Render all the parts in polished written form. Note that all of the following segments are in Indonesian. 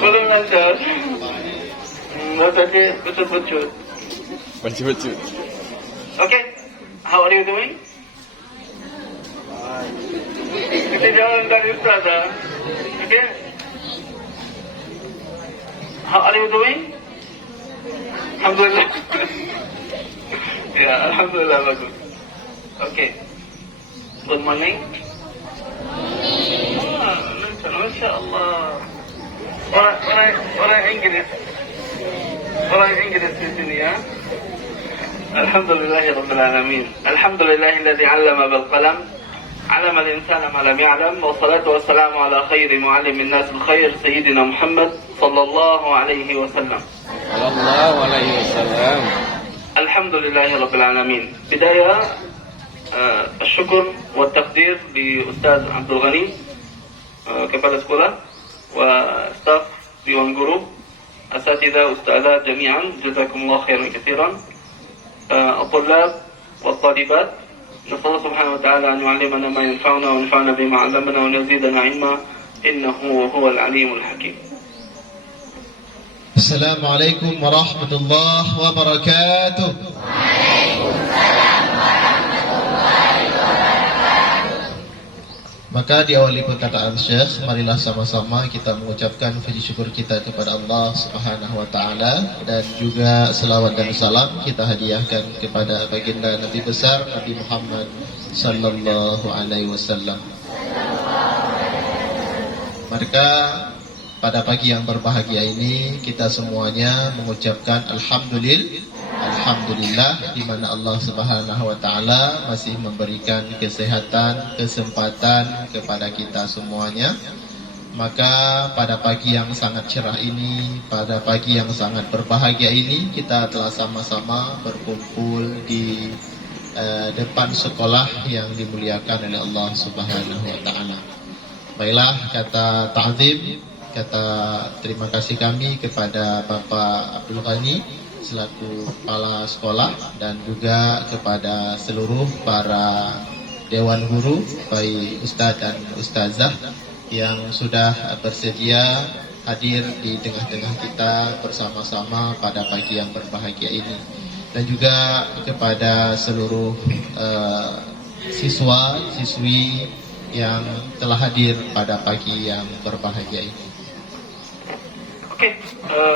Belum lancar. Tadi betul-betul. Betul-betul. Okay, how are you doing? Kita jalan dari Ustaz. Okay. How are you doing? Alhamdulillah. Ya, alhamdulillah bagus. Okay. Good morning. Masya Allah. Orang Inggris. Orang Inggris di sini ya. Alhamdulillahirabbil alamin. Alhamdulillahilladzi 'allama bil qalam. 'allama al-insana ma lam ya'lam. Wassalatu wassalamu ala khairi mu'allimin nas al-khair sayyidina Muhammad sallallahu alaihi wasallam. Sallallahu alaihi wasallam. Alhamdulillahirabbil alamin. Bidaya الشكر والتقدير لأستاذ عبد الغني kepada sekolah وستاف ديوان جروب أساتذة أستاذات جميعا جزاكم الله خيرا كثيرا الطلاب والطالبات نسأل الله سبحانه وتعالى أن يعلمنا ما ينفعنا وينفعنا بما علمنا ونزيدنا علما إنه هو العليم الحكيم. السلام عليكم ورحمة الله وبركاته. Maka diawali perkataan Syekh, marilah sama-sama kita mengucapkan puji syukur kita kepada Allah Subhanahu wa taala dan juga selawat dan salam kita hadiahkan kepada baginda Nabi besar Nabi Muhammad sallallahu alaihi wasallam. Maka pada pagi yang berbahagia ini kita semuanya mengucapkan Alhamdulillah di mana Allah Subhanahu wa taala masih memberikan kesehatan, kesempatan kepada kita semuanya. Maka pada pagi yang sangat cerah ini, pada pagi yang sangat berbahagia ini, kita telah sama-sama berkumpul di depan sekolah yang dimuliakan oleh Allah Subhanahu wa taala. Baiklah, kata ta'zim, kata terima kasih kami kepada Bapak Abdul Ghani selaku kepala sekolah dan juga kepada seluruh para dewan guru, baik ustaz dan ustazah yang sudah bersedia hadir di tengah-tengah kita bersama-sama pada pagi yang berbahagia ini, dan juga kepada seluruh siswa siswi yang telah hadir pada pagi yang berbahagia ini. Oke,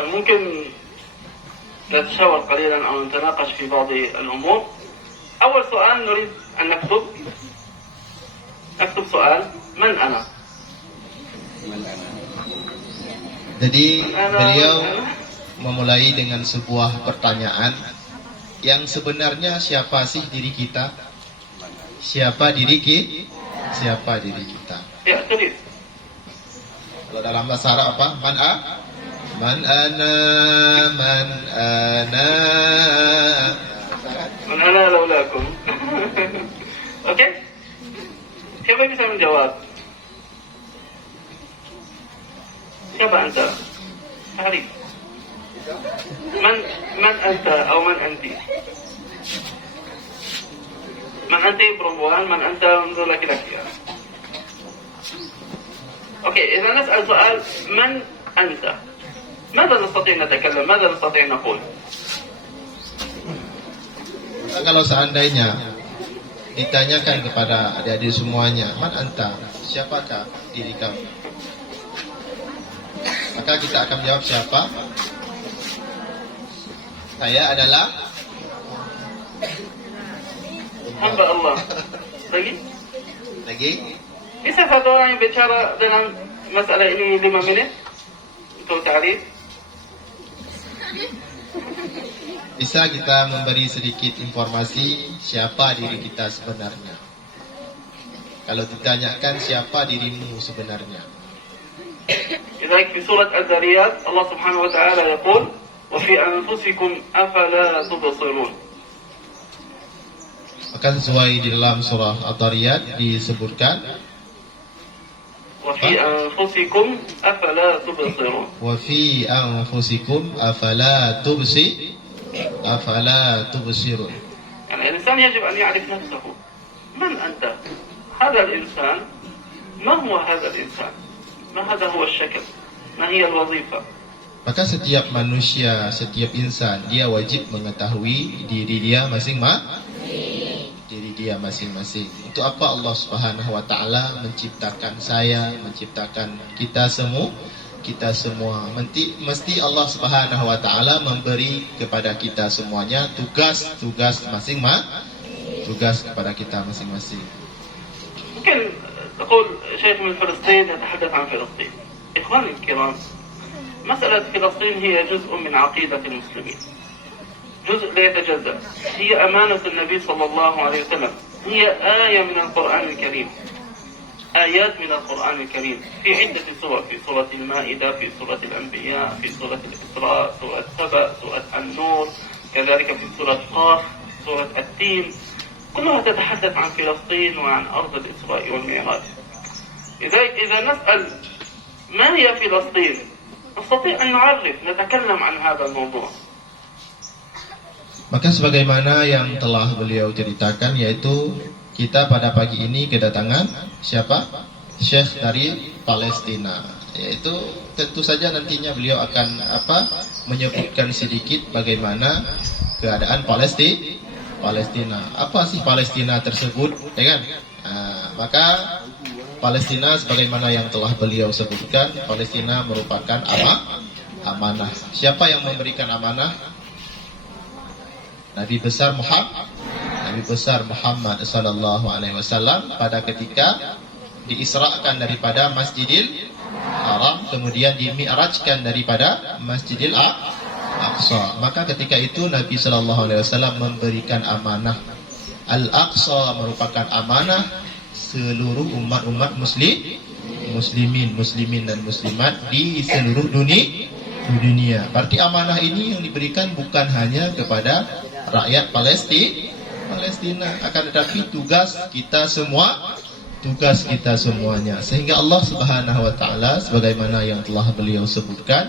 mungkin نتشاور قليلا أو نتناقش في بعض الأمور. أول سؤال نريد أن نكتب سؤال من أنا. Jadi beliau memulai dengan sebuah pertanyaan yang sebenarnya siapa sih diri kita? Siapa diri kita? Ya, tulis. Kalau dalam bahasa Arab apa? Man ana laulakum. Oke? Siapa yang bisa menjawab? Siapa anta? Arif. Man anta atau man anti? Man anti perempuan, man anta untuk laki-laki. Oke, إذا نسأل سؤال من أنت؟ ماذا نستطيع نتكلم؟ ماذا نستطيع نقول؟ Kalau seandainya ditanyakan kepada adik-adik semuanya, man anta, siapakah diri kamu? Maka kita akan jawab siapa? Saya adalah hamba Allah. Lagi? Bisa satu orang yang bicara dalam masalah ini 5 menit untuk ta'rif? Bisa kita memberi sedikit informasi siapa diri kita sebenarnya. Kalau ditanyakan siapa dirimu sebenarnya. لذلك في سورة الذاريات الله سبحانه وتعالى يقول وفي أنفسكم أفلا تبصرون. Maka sesuai di dalam surah Ad-Dhariyat disebutkan وفي أنفسكم أفلا تبصرون. وفي أنفسكم أفلا تبصرون. يعني الإنسان يجب أن يعرف نفسه. من أنت؟ هذا الإنسان ما هو هذا الإنسان؟ ما هذا هو الشكل؟ ما هي الوظيفة؟ Maka setiap manusia, setiap insan, dia wajib mengetahui diri dia masing-masing. Untuk apa Allah Subhanahu wa taala menciptakan saya, menciptakan kita semua? Mesti Allah Subhanahu wa taala memberi kepada kita semuanya tugas kepada kita masing-masing. ممكن تقول شيخ من فلسطين يتحدث عن فلسطين. إخواني الكرام، مسألة فلسطين هي جزء من عقيدة المسلمين، جزء لا يتجزأ، هي أمانة النبي صلى الله عليه وسلم، هي آية من القرآن الكريم، آيات من القرآن الكريم في عدة سور، في سورة المائدة، في سورة الأنبياء، في سورة الإسراء، سورة سبأ، سورة النور، كذلك في سورة قاف، سورة التين، كلها تتحدث عن فلسطين وعن أرض الإسراء والمعراج. إذا نسأل ما هي فلسطين؟ نستطيع أن نتكلم عن هذا الموضوع. Maka sebagaimana yang telah beliau ceritakan, yaitu kita pada pagi ini kedatangan siapa? Syekh dari Palestina. Yaitu tentu saja nantinya beliau akan menyebutkan sedikit bagaimana keadaan Palestina. Apa sih Palestina tersebut? Ya kan? Maka Palestina sebagaimana yang telah beliau sebutkan, Palestina merupakan amanah. Siapa yang memberikan amanah? Nabi besar Muhammad sallallahu alaihi wasallam pada ketika diisrakan daripada Masjidil Haram, kemudian dimi'rajkan daripada Masjidil Aqsa. Maka ketika itu Nabi sallallahu alaihi wasallam memberikan amanah. Al-Aqsa merupakan amanah seluruh umat muslimin dan muslimat di seluruh dunia. Berarti amanah ini yang diberikan bukan hanya kepada rakyat Palestina, akan tetapi tugas kita semuanya. Sehingga Allah Subhanahu wa taala sebagaimana yang telah beliau sebutkan,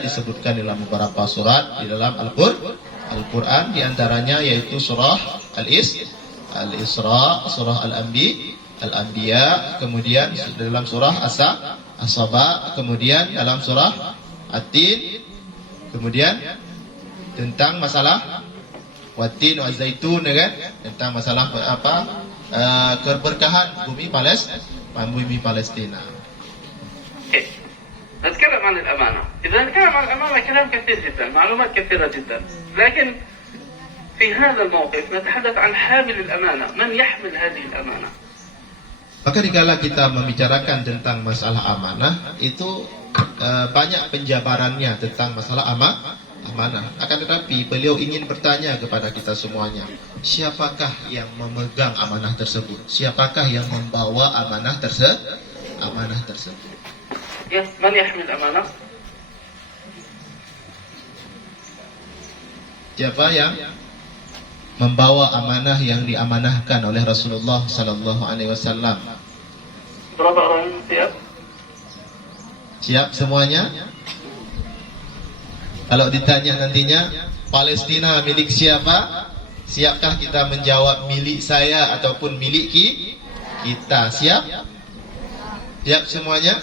disebutkan dalam beberapa surat di dalam Al-Qur'an, di antaranya yaitu surah Al-Isra, surah Al-Anbiya, kemudian dalam surah As-Saba, kemudian dalam surah At-Tin, kemudian tentang masalah Wat-Tin wa Zaitun, kan? Tentang masalah keberkahan bumi Palestina. نتكلم عن الأمانة. إذا نتكلم عن الأمانة كلام كثير جدا، معلومات كثيرة جدا، لكن في هذا الموقف نتحدث عن حامل الأمانة، من يحمل هذه الأمانة. Maka dikala kita membicarakan tentang masalah amanah, itu banyak penjabarannya tentang masalah amanah. Akan tetapi beliau ingin bertanya kepada kita semuanya, siapakah yang memegang amanah tersebut? Siapakah yang membawa amanah tersebut? Ya, man yahmil amanah? Siapa yang membawa amanah yang diamanahkan oleh Rasulullah sallallahu alaihi wasallam? Berapa orang siap? Siap semuanya? Kalau ditanya nantinya, Palestina milik siapa? Siapkah kita menjawab milik saya ataupun milik kita? Siap? Siap semuanya?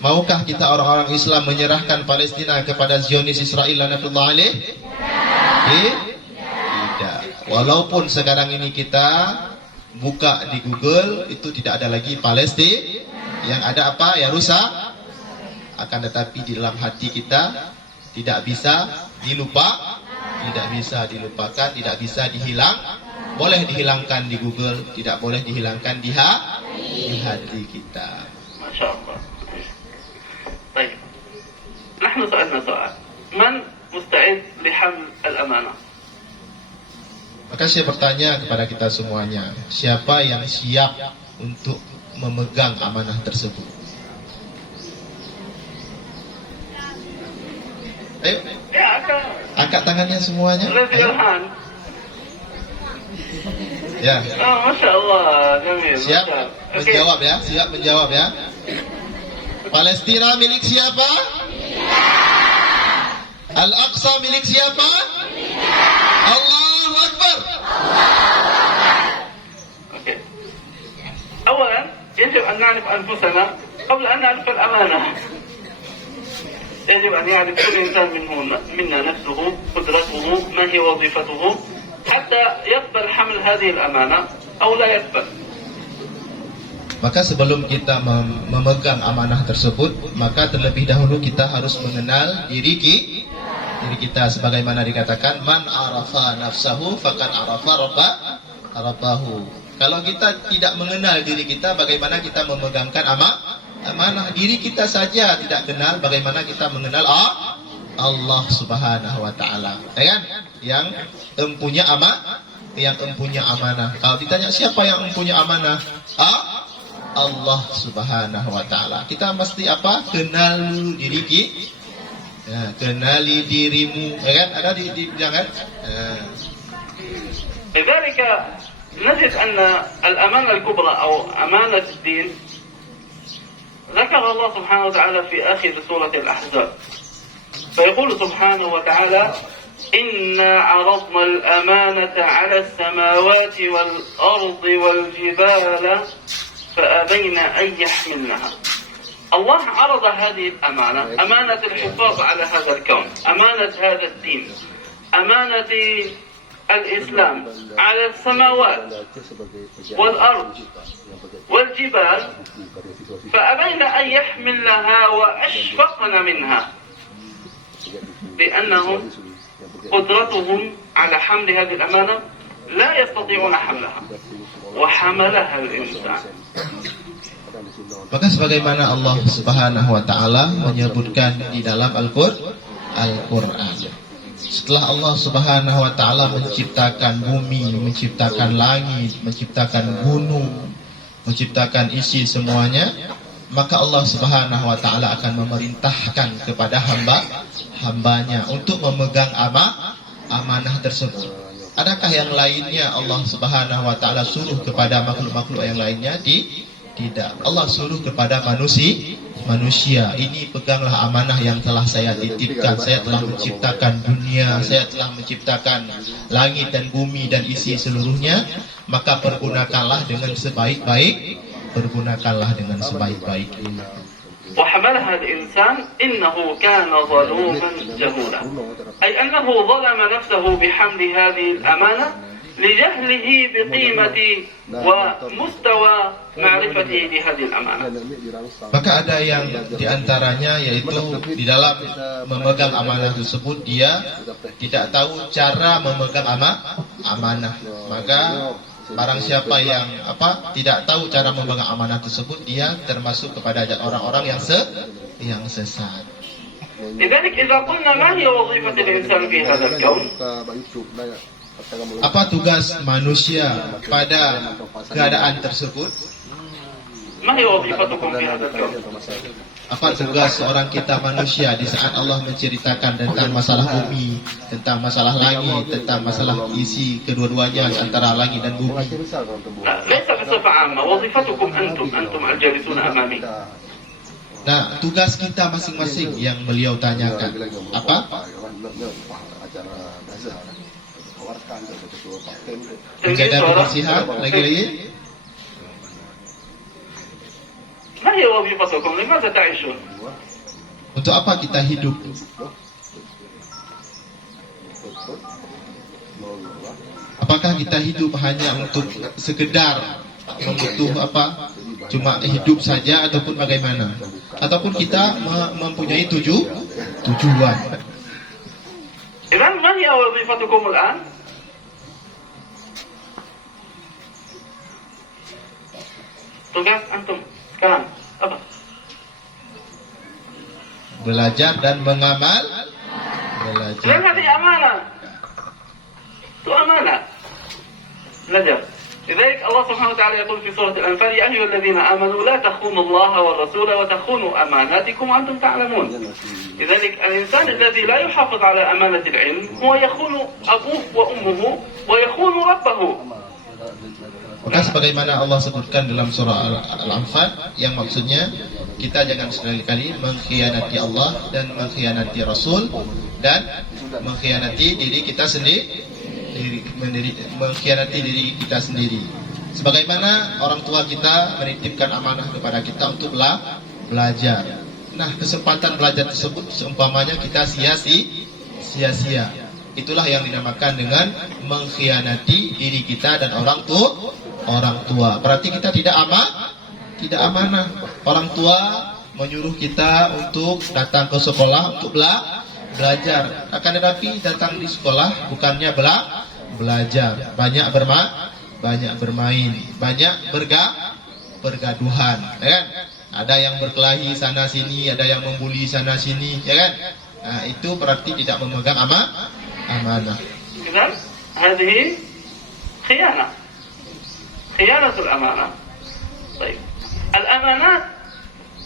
Maukah kita orang-orang Islam menyerahkan Palestina kepada Zionis Israel lanatullah alaih? Tidak. Walaupun sekarang ini kita buka di Google, itu tidak ada lagi Palestina, yang ada apa? Ya rusak. Akan tetapi di dalam hati kita tidak bisa dilupakan, tidak bisa dihilang. Boleh dihilangkan di Google, tidak boleh dihilangkan di hati kita. Masya Allah. طيب نحن سألنا سؤال من مستعد لحمل الأمانة. Maka saya bertanya kepada kita semuanya, siapa yang siap untuk memegang amanah tersebut? Ayo, angkat tangannya semuanya. Ayo. Ya. Masya Allah, jamil. Siap menjawab ya, siap menjawab ya. Palestina milik siapa? Al-Aqsa milik siapa? Allahu Akbar. Oke. أولا يجب أن نعرف أنفسنا قبل أن نعرف الأمانة. يجب أن يعرف كل إنسان منا نفسه، قدرته، ما هي وظيفته، حتى يقبل حمل هذه الأمانة أو لا يقبل. Maka sebelum kita memegang amanah tersebut, maka terlebih dahulu kita harus mengenal diri kita, sebagaimana dikatakan man arafa nafsahu faqad arafa rabbahu. Kalau kita tidak mengenal diri kita, bagaimana kita memegangkan amanah? Diri kita saja tidak kenal, bagaimana kita mengenal Allah Subhanahu wa taala. Ya kan? Yang mempunyai amanah. Kalau ditanya siapa yang mempunyai amanah? Allah Subhanahu wa taala. Kita mesti apa? Kenal diri kita. Ya, kenali dirimu, ya kan? Ada di jangan. لذلك نجد أن الأمانة الكبرى أو أمانة الدين ذكر الله سبحانه وتعالى في آخر سورة الأحزاب، فيقول سبحانه وتعالى إنا عرضنا الأمانة على السماوات والأرض والجبال فأبين أن يحملنها. الله عرض هذه الأمانة، أمانة الحفاظ على هذا الكون، أمانة هذا الدين، أمانة الإسلام على السماوات والأرض والجبال، فأبين أن يحملنها وأشفقن منها، لأنهم قدرتهم على حمل هذه الأمانة لا يستطيعون حملها، وحملها الإنسان. Maka sebagaimana Allah Subhanahu wa taala menyebutkan di dalam Al-Qur'an. Setelah Allah Subhanahu wa taala menciptakan bumi, menciptakan langit, menciptakan gunung, menciptakan isi semuanya, maka Allah Subhanahu wa taala akan memerintahkan kepada hambanya untuk memegang amanah tersebut. Adakah yang lainnya Allah Subhanahu wa taala suruh kepada makhluk-makhluk yang lainnya? Tidak. Allah suruh kepada manusia, ini peganglah amanah yang telah saya titipkan. Saya telah menciptakan dunia, saya telah menciptakan langit dan bumi dan isi seluruhnya, maka pergunakanlah dengan sebaik-baiknya. وحملها الإنسان إنه كان ظلوما جهولا، أي أنه ظلم نفسه بحمل هذه الأمانة لجهله بقيمة ومستوى معرفته بهذه الأمانة. Maka ada yang diantaranya yaitu di dalam memegang amanah tersebut dia tidak tahu cara memegang amanah. Maka barang siapa yang tidak tahu cara memegang amanah tersebut, dia termasuk kepada orang-orang yang sesat. لذلك إذا قلنا ما هي وظيفة الإنسان في هذا الكون؟ Apa tugas manusia pada keadaan tersebut? ما هي وظيفتكم في هذا الكون؟ Apa tugas seorang kita manusia di saat Allah menceritakan tentang masalah bumi, tentang masalah langit, tentang masalah isi kedua-duanya antara langit dan bumi? ليس بصفة عامة، وظيفتكم أنتم الجالسون أمامي. Nah, tugas kita masing-masing yang beliau tanyakan apa? Menjaga kebersihan, lagi-lagi. ما هي وظيفتكم؟ لماذا تعيشون؟ Untuk apa kita hidup? Apakah kita hidup hanya untuk sekedar membutuh cuma hidup saja ataupun bagaimana? Ataupun kita mempunyai tujuan? إذن ما هي وظيفتكم الآن؟ tugas antum sekarang apa? Belajar dan mengamal. Dan hati amanah. Itu amanah. Belajar. لذلك الله سبحانه وتعالى يقول في سورة الأنفال يا أيها الذين آمنوا لا تخونوا الله والرسول وتخونوا أماناتكم وأنتم تعلمون. لذلك الإنسان الذي لا يحافظ على أمانة العلم هو يخون أبوه وأمه ويخون ربه. Maka sebagaimana Allah sebutkan dalam surah Al-Anfal, yang maksudnya kita jangan sekali-kali mengkhianati Allah dan mengkhianati Rasul dan mengkhianati diri kita sendiri, mengkhianati diri kita sendiri. Sebagaimana orang tua kita menitipkan amanah kepada kita untuk belajar. Nah, kesempatan belajar tersebut seumpamanya kita sia-sia. Itulah yang dinamakan dengan mengkhianati diri kita dan orang tua. Berarti kita tidak amanah. Orang tua menyuruh kita untuk datang ke sekolah untuk belajar. Akan tetapi datang di sekolah bukannya belajar, banyak bermain, banyak bergaduhan, ya kan? Ada yang berkelahi sana sini, ada yang membuli sana sini, ya kan? Nah, itu berarti tidak memegang amanah. إذن هذه خيانة الأمانة. طيب الأمانات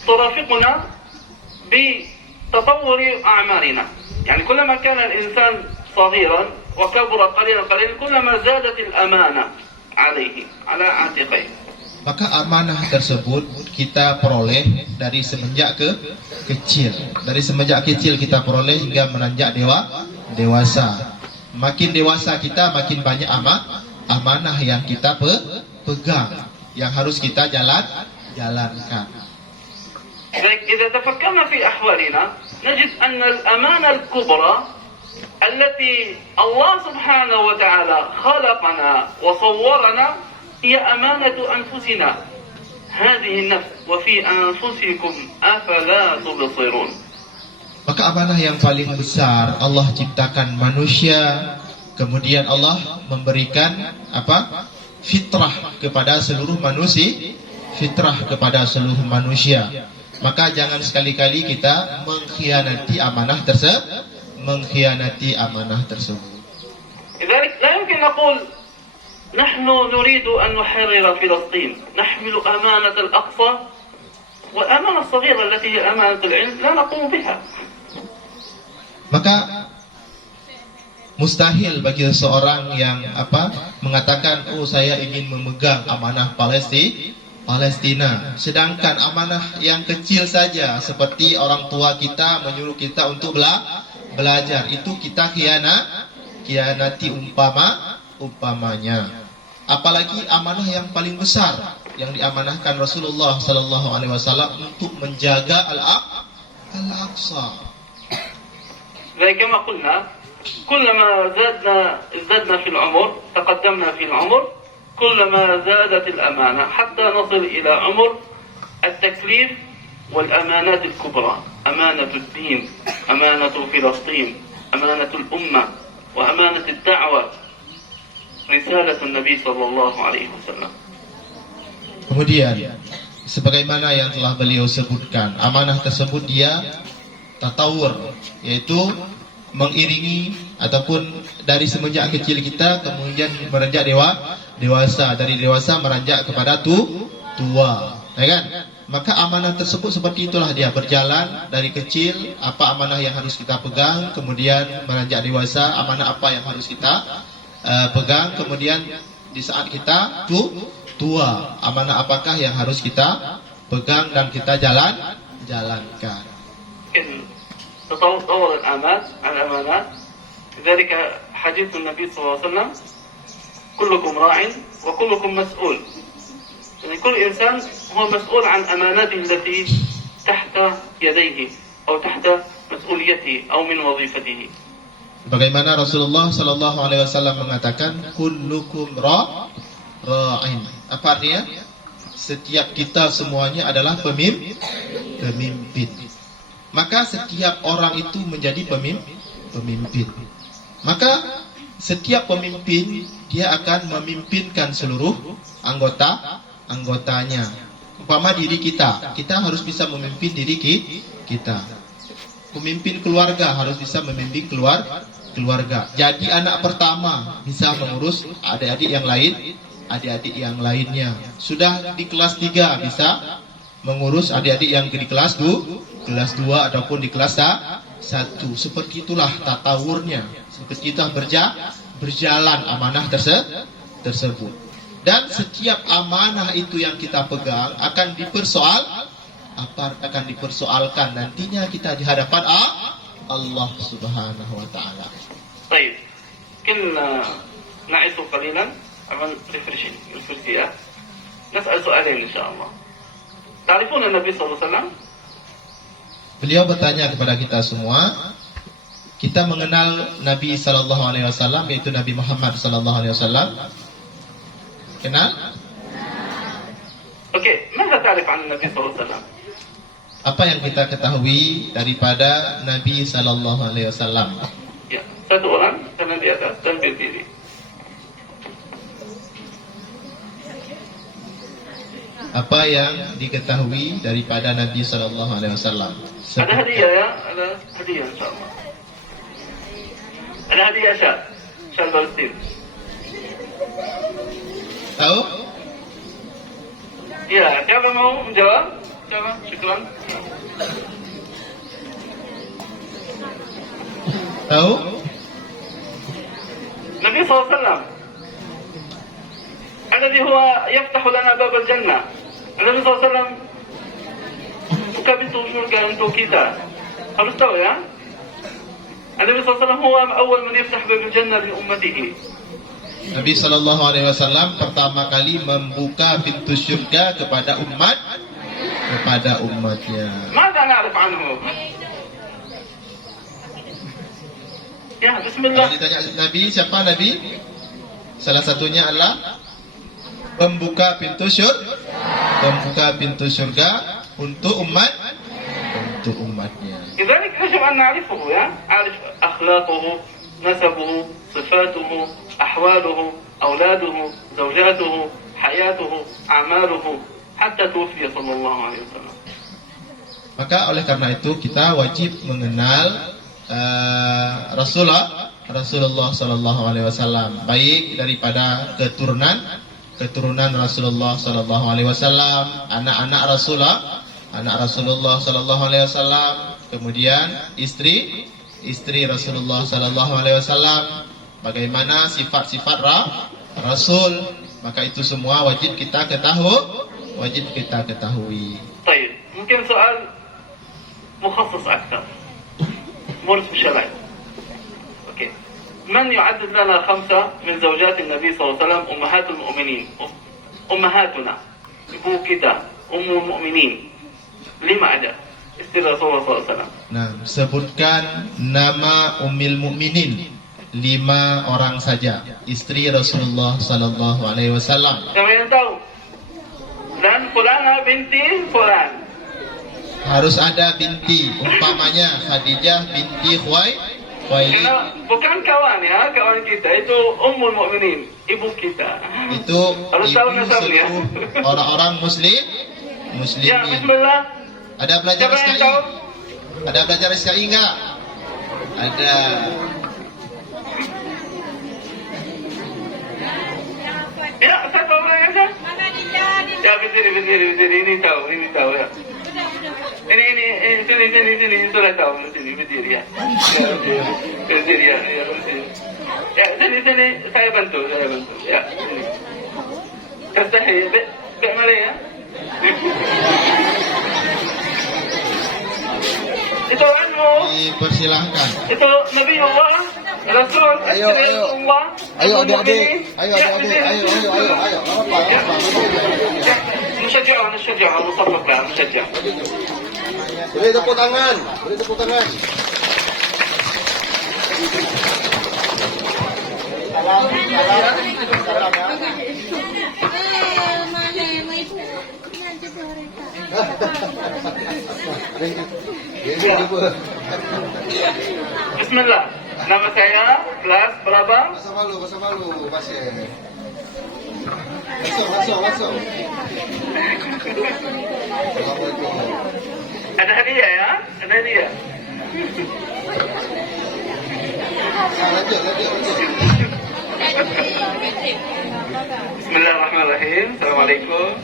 ترافقنا بتطور أعمارنا، يعني كلما كان الإنسان صغيرا وكبر قليلا كلما زادت الأمانة عليه على عاتقيه. Maka amanah tersebut kita peroleh dari semenjak kecil. Dari semenjak kecil kita peroleh hingga menanjak dewasa. Makin dewasa kita makin banyak amanah yang kita pegang, yang harus kita jalankan. إذا تفكرنا في أحوالنا نجد أن الأمانة الكبرى التي الله سبحانه وتعالى خلقنا وصورنا هي أمانة أنفسنا، هذه النفس وفي أنفسكم أفلا تبصرون. Maka amanah yang paling besar, Allah ciptakan manusia, kemudian Allah memberikan fitrah kepada seluruh manusia. Maka jangan sekali-kali kita mengkhianati amanah tersebut. لذلك لا يمكن نقول نحن نريد أن نحرر فلسطين، نحمل أمانة الأقصى والأمانة الصغيرة التي هي أمانة العلم لا نقوم بها. Maka mustahil bagi seseorang yang mengatakan, oh saya ingin memegang amanah Palestina, sedangkan amanah yang kecil saja seperti orang tua kita menyuruh kita untuk belajar, itu kita khianati umpamanya. Apalagi amanah yang paling besar yang diamanahkan Rasulullah Sallallahu Alaihi Wasallam untuk menjaga Al-Aqsa. كما قلنا كلما ازددنا في العمر تقدمنا في العمر كلما زادت الأمانة حتى نصل إلى عمر التكليف والأمانات الكبرى، أمانة الدين، أمانة فلسطين، أمانة الأمة، وأمانة الدعوة، رسالة النبي صلى الله عليه وسلم. Kemudian sebagaimana yang telah beliau sebutkan, amanah tersebut dia tatawur, yaitu mengiringi ataupun dari semenjak kecil kita kemudian meranjak dewasa, dari dewasa meranjak kepada tua, ya kan? Maka amanah tersebut seperti itulah dia berjalan dari kecil, apa amanah yang harus kita pegang, kemudian meranjak dewasa, amanah apa yang harus kita pegang, kemudian di saat kita tua, amanah apakah yang harus kita pegang dan kita jalankan. تطور الأمانات، لذلك حديث النبي صلى الله عليه وسلم كلكم راع وكلكم مسؤول، يعني كل إنسان هو مسؤول عن أماناته التي تحت يديه أو تحت مسؤوليته أو من وظيفته. Bagaimana Rasulullah Sallallahu Alaihi Wasallam mengatakan kullukum ra'in. Apa artinya? Setiap kita semuanya adalah pemimpin. Maka setiap orang itu menjadi pemimpin. Maka setiap pemimpin dia akan memimpinkan seluruh anggotanya. Umpama diri kita harus bisa memimpin diri kita. Pemimpin keluarga harus bisa memimpin keluarga. Jadi anak pertama bisa mengurus adik-adik yang lainnya. Sudah di kelas 3 bisa mengurus adik-adik yang di kelas 2 ataupun di kelas 1. Seperti itulah tatawurnya. Seperti kita berjalan amanah tersebut. Dan setiap amanah itu yang kita pegang akan dipersoalkan nantinya kita di hadapan Allah Subhanahu wa taala. طيب كنا نعد قليلا عمل ريفرشي يا. نسأل سؤالين إن شاء الله. تعرفون النبي صلى الله عليه وسلم؟ Beliau bertanya kepada kita semua, kita mengenal Nabi Sallallahu Alaihi Wasallam, yaitu Nabi Muhammad Sallallahu Alaihi Wasallam. Kenal? Okey, ماذا تعرف عن النبي صلى الله عليه وسلم؟ Apa yang kita ketahui daripada Nabi Sallallahu Alaihi Wasallam? Ya, satu orang karena di atas dan berdiri. Apa yang diketahui daripada Nabi Sallallahu Alaihi Wasallam? Ada hadiah ya, ada hadiah insyaallah. Ada hadiah syal Palestin. Tahu? Ya, siapa mau menjawab? Siapa? Syukran. Tahu? Nabi SAW الذي هو يفتح لنا باب الجنة. Nabi SAW buka pintu surga untuk kita. Harus tahu ya. Nabi SAW هو أول من يفتح باب الجنة لأمته. Nabi Sallallahu Alaihi Wasallam pertama kali membuka pintu surga kepada umatnya. ماذا نعرف عنه؟ Ya, Bismillah. Kalau ditanya Nabi, siapa Nabi? Salah satunya adalah pembuka pintu surga untuk umatnya. لذلك يجب أن نعرفه يا عارف أخلاقه نسبه صفاته أحواله أولاده زوجاته حياته أعماله حتى توفي صلى الله عليه وسلم. Maka oleh karena itu kita wajib mengenal Rasulullah Sallallahu Alaihi Wasallam, baik daripada keturunan Rasulullah Sallallahu Alaihi Wasallam, anak-anak Rasulullah Sallallahu Alaihi Wasallam, kemudian istri Rasulullah Sallallahu Alaihi Wasallam, bagaimana sifat-sifat Rasul, maka itu semua wajib kita ketahui. طيب ممكن سؤال مخصص أكثر مور سبيشالايز. أوكي. من يعدد لنا 5 من زوجات النبي صلى الله عليه وسلم أمهات المؤمنين أمهاتنا إبو كده أم المؤمنين لما ada istri Rasulullah SAW. Nah, sebutkan nama Ummul Mukminin 5 orang saja, istri Rasulullah Sallallahu Alaihi Wasallam. Siapa yang tahu? Dan Fulana binti Fulan. Harus ada binti, umpamanya Khadijah binti Khuwailid. Karena bukan kawan ya, kawan kita itu Ummul Mukminin, ibu kita. Itu harus tahu ibu nasabnya. seluruh orang-orang muslimin. Ya, Bismillah. Ada belajar Siapa yang SKI? tahu? Ada belajar SKI enggak? Ada. Ya, satu orang aja. Ya, berdiri. Ini tahu ya. Ini sini sudah tahu sini berdiri ya. Berdiri ya. Ya, sini saya bantu ya. Sini. Tertahi, mari ya. Itu anu. Dipersilahkan. Itu Nabi Allah, Rasul, Ayo, Allah. Ayo adik-adik. Ayo. نشجعه ونصفق له نشجع. Beri tepuk tangan. Bismillah. Nama saya kelas berapa? Masa malu, pasien. Langsung. Ada hadiah ya? Ada hadiah. Lanjut. Bismillahirrahmanirrahim. Assalamualaikum.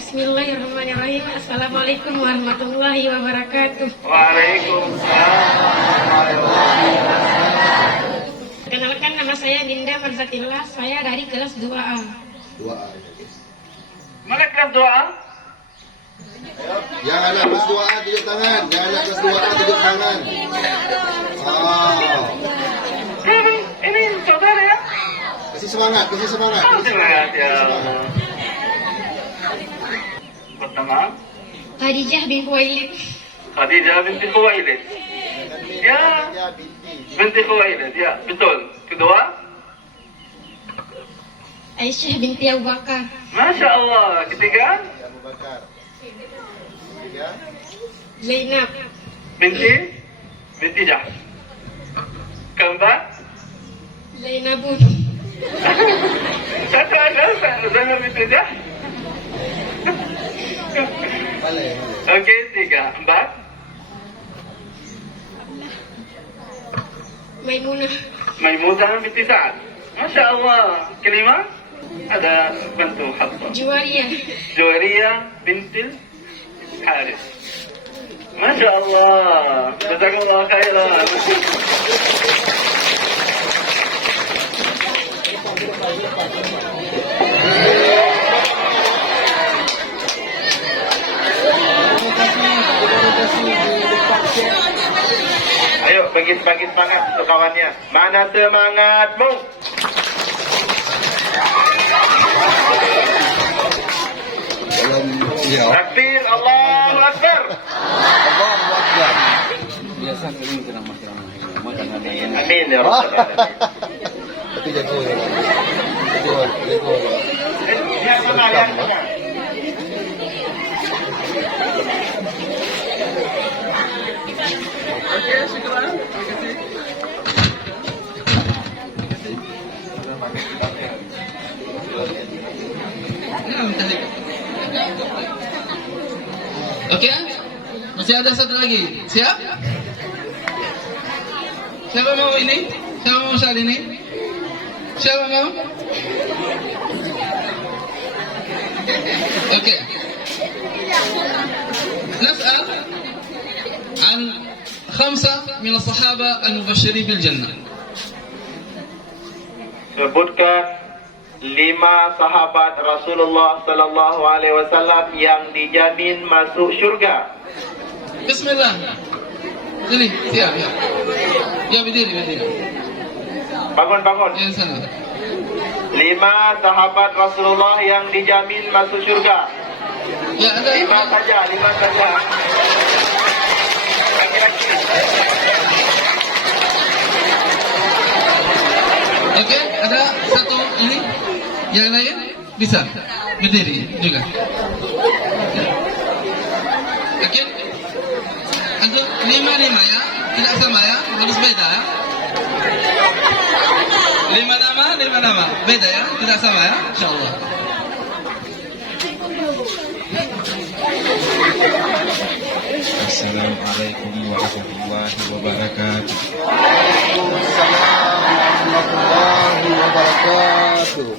Bismillahirrahmanirrahim. Assalamualaikum warahmatullahi wabarakatuh. Waalaikumsalam. Perkenalkan, nama saya Dinda Marzatillah. Saya dari kelas 2A. Mana kelas 2A? Yang anak kelas 2A tunjuk tangan. Oh. Ini saudara ya? Kasih semangat, kasih semangat. Semangat ya Allah. Pertama, Khadijah bin Khuwailid. Khadijah binti Khuwailid. Ya, binti Khuwailid. Ya, betul. Kedua, Aisyah binti Abu Bakar. Masya Allah. Ketiga, Abu Bakar. Tiga. Zainab. binti Jahsh. Keempat, Zainabun. satu ada Zainab binti Jahsh. Boleh. Okey, tiga. Empat, Maimunah. binti Sa'ad. Masya Allah. Kelima, ada bantu Hafsah. Juwariyah. binti Harith. Masya Allah. Jazakallah khairan. Ayo bagi semangat untuk kawannya. Mana semangatmu? Dalam beliau. Takbir, Allahu Akbar. Allahu Akbar. Amin ya Rabbal Alamin. Tapi jago ya. Jago. Ya, sama, ya, sama. Okey, syukran. Terima kasih. Okey, masih ada satu lagi. Siap? Siapa mau ini? Siapa mau saat ini? Siapa mau? Okey. نسأل عن 5 من الصحابة المبشرين بالجنة. Sebutkan 5 sahabat Rasulullah sallallahu alaihi wasallam yang dijamin masuk syurga. Bismillah. Sini, siap ya. Ya, berdiri. Bangun. Ya, sana. 5 sahabat Rasulullah yang dijamin masuk syurga. Ya, ada 5 saja. Okey, ada satu ini. Yang lain bisa berdiri juga. Okey. Untuk 5 ya, tidak sama ya, harus beda ya. 5 nama, beda ya, tidak sama ya, insyaallah. Assalamualaikum warahmatullahi wabarakatuh. Waalaikumsalam warahmatullahi wabarakatuh.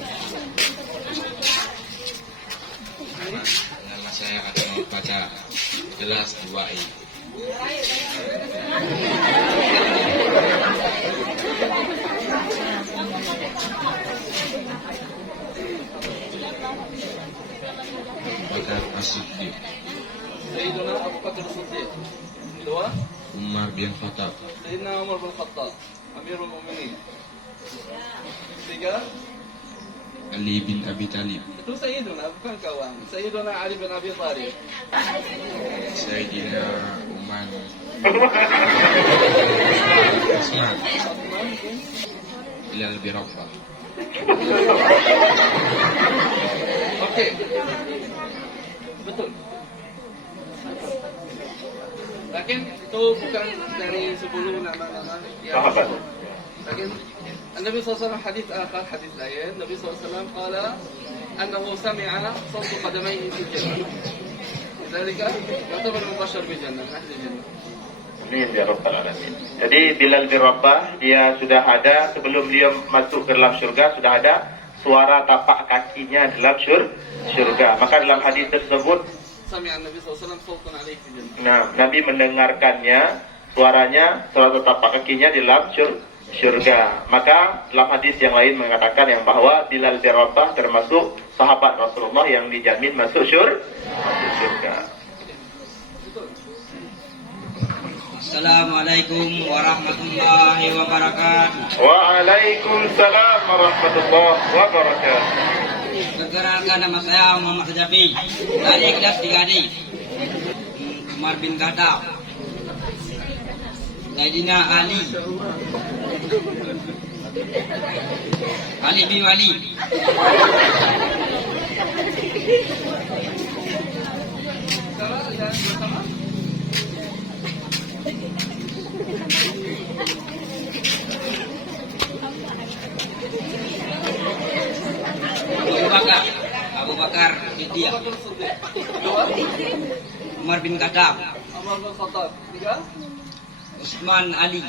Nama saya akan membaca kelas 2I. Bakar As-Siddiq, Sayyidina Abu Bakar As-Siddiq. Kedua, Umar bin Khattab, Sayyidina Umar bin Khattab, Amirul Mukminin. Tiga, Ali bin Abi Talib, itu Sayyidina, bukan kawan. Sayyidina Ali bin Abi Thalib. Sayyidina Umar, Utsman, Bilal bin Rabah. Okey. Betul. Lakin itu bukan dari 10 nama-nama yang Sahabat. Lakin Nabi SAW hadis akhar, hadis lain, Nabi SAW qala annahu sami'a sawtu qadamayhi fi jannah. لذلك يعتبر مبشر بالجنة من أهل الجنة. Amin ya Rabbal Alamin. Jadi Bilal bin Rabah dia sudah ada sebelum dia masuk ke dalam syurga, sudah ada suara tapak kakinya dalam syurga. Maka dalam hadis tersebut, سمع النبي صلى الله عليه وسلم صوتا عليه في الجنة. nah, Nabi mendengarkannya suaranya, suara tapak kakinya di dalam syurga. Maka dalam hadis yang lain mengatakan yang bahwa Bilal bin Rabah termasuk sahabat Rasulullah yang dijamin masuk syurga. Assalamualaikum warahmatullahi wabarakatuh. Waalaikumsalam warahmatullahi wabarakatuh. Perkenalkan, nama saya Muhammad Rajabi dari kelas 3D. Umar bin Khattab. Sayyidina Ali bin Wali. Abu Bakar Siddiq. Umar bin Khattab. Umar bin Khattab. 3. Utsman Ali.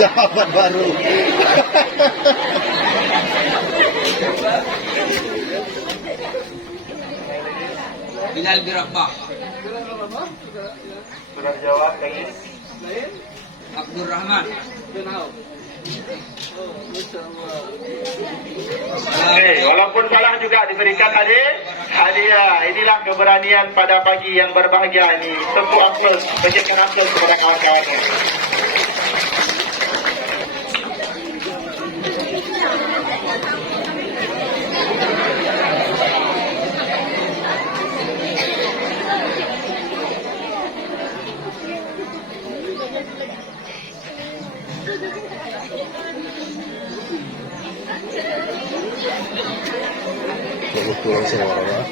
Sahabat baru. Bilal bin Rabah. Sudah jawab lagi. Lain? Abdul Rahman. Bin Auf. Oh, Masya Allah. Oke, walaupun salah juga diberikan hadiah. Inilah keberanian pada pagi yang berbahagia ini. Tepuk aplaus, berikan aplaus kepada kawan-kawannya. Kebetulan suara.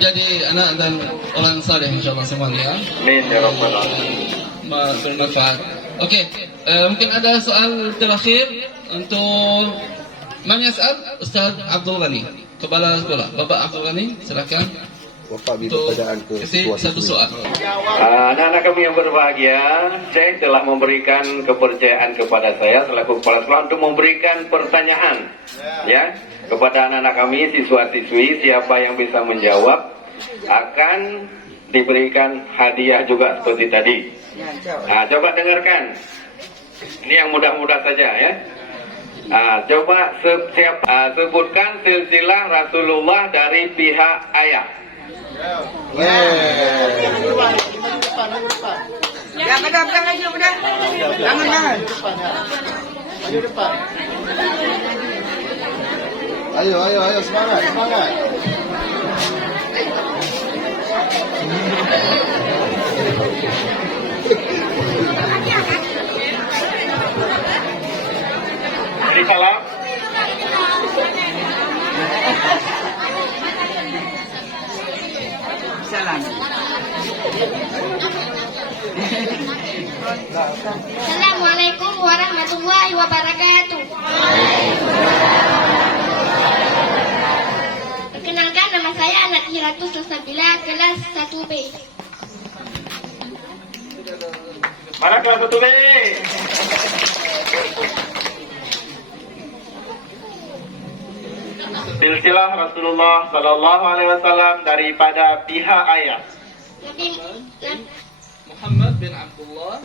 Jadi anak dan orang saleh insyaallah semuanya Amin ya rabbal alamin. bermanfaat. Okey, mungkin ada soal terakhir untuk Man Yas'al Ustaz Abdul Ghani, Kepala Sekolah. Bapak Abdul Ghani, silakan. Bapak beri Untuk pertanyaan ke kasih satu soal. Anak-anak kami yang berbahagia, Syekh telah memberikan kepercayaan kepada saya selaku kepala sekolah untuk memberikan pertanyaan, ya, kepada anak-anak kami, siswa-siswi. Siapa yang bisa menjawab akan diberikan hadiah juga seperti tadi. Coba dengarkan. Ini yang mudah-mudah saja, ya. Coba sebutkan silsilah Rasulullah dari pihak ayah. Ya, benar lagi, benar. Jangan. Ayo, semangat. Beri salam. Salam. Assalamualaikum warahmatullahi wabarakatuh. Perkenalkan, nama saya Anak Hiratus Salsabila, kelas 1B. Mana kelas 1B? Silsilah Rasulullah Sallallahu Alaihi Wasallam daripada pihak ayah. Nabi Muhammad bin Abdullah.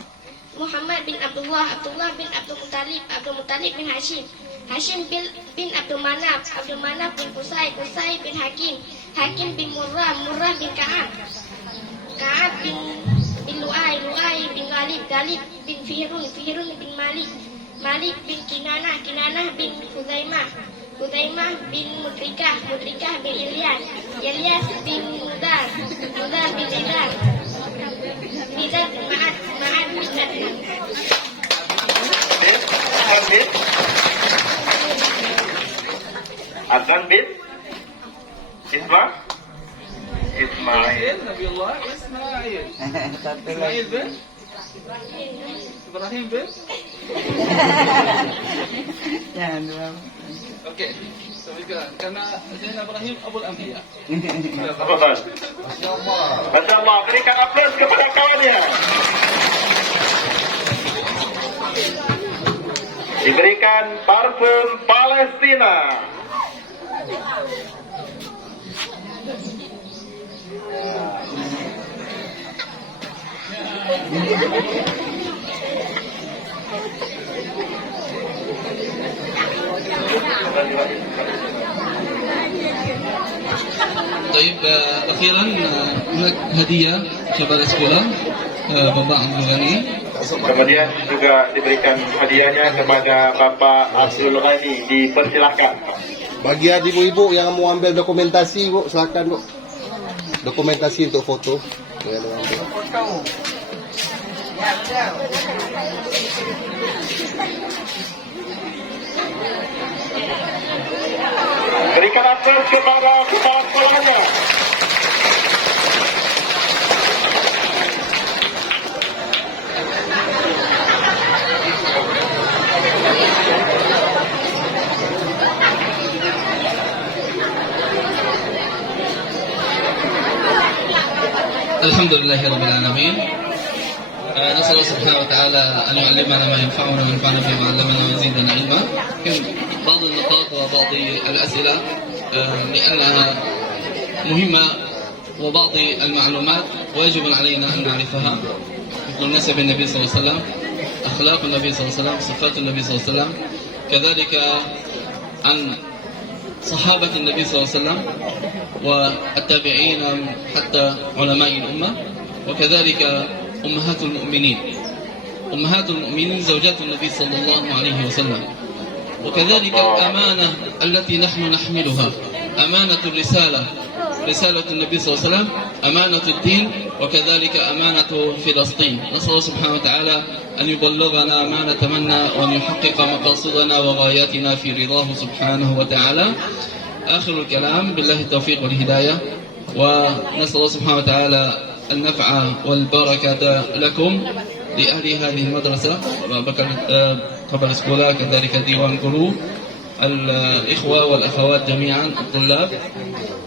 Muhammad bin Abdullah, Abdullah bin Abdul Muttalib, Abdul Muttalib bin Hashim, Hashim bin Abdul Manaf, Abdul Manaf bin Qusay, Qusay bin Hakim, Hakim bin Murrah, Murrah bin Ka'ab, Ka'ab bin Lu'ay, Lu'ay bin Ghalib, Ghalib bin Fihrun, Fihrun bin Malik, Malik bin Kinanah, Kinanah bin Huzaimah, Huzaimah bin Mudrikah, Mudrikah bin Ilyas, Ilyas bin Mudar, Mudar bin Zidar, Zidar bin Ma'ad, Ma'ad bin Adnan. Adnan bin Ismail. Nabiullah Ismail. Ismail bin Ibrahim bin. Okey. Karena Zainal Ibrahim Abul Anbiya. Tafadhal. Masya Allah, berikan aplaus kepada kawannya. Diberikan parfum Palestina. طيب أخيرا هناك هدية kepada sekolah Bapak Abdul Ghani. Kemudian juga diberikan hadiahnya kepada Bapak Abdul Ghani. Dipersilahkan. Bagi ibu-ibu yang mau ambil dokumentasi, Bu, silakan, Bu. Dokumentasi untuk foto. Ya, Berikan aplaus kepada kepala sekolahnya. الحمد لله رب العالمين. نسأل الله سبحانه وتعالى أن يعلمنا ما ينفعنا وينفعنا بما علمنا ويزيدنا علما. بعض النقاط وبعض الأسئلة لأنها مهمة وبعض المعلومات واجب علينا أن نعرفها مثل نسب النبي صلى الله عليه وسلم، أخلاق النبي صلى الله عليه وسلم، صفات النبي صلى الله عليه وسلم، كذلك عن صحابة النبي صلى الله عليه وسلم والتابعين حتى علماء الأمة، وكذلك أمهات المؤمنين. أمهات المؤمنين زوجات النبي صلى الله عليه وسلم، وكذلك الأمانة التي نحن نحملها، أمانة الرسالة، رسالة النبي صلى الله عليه وسلم، أمانة الدين، وكذلك أمانة فلسطين. نسأل الله سبحانه وتعالى أن يبلغنا ما نتمنى وأن يحقق مقاصدنا وغاياتنا في رضاه سبحانه وتعالى. آخر الكلام بالله التوفيق والهداية، ونسأل الله سبحانه وتعالى النفع والبركة لكم لأهل هذه المدرسة قبل السكولا، كذلك ديوان قلوب الإخوة والأخوات جميعا الطلاب.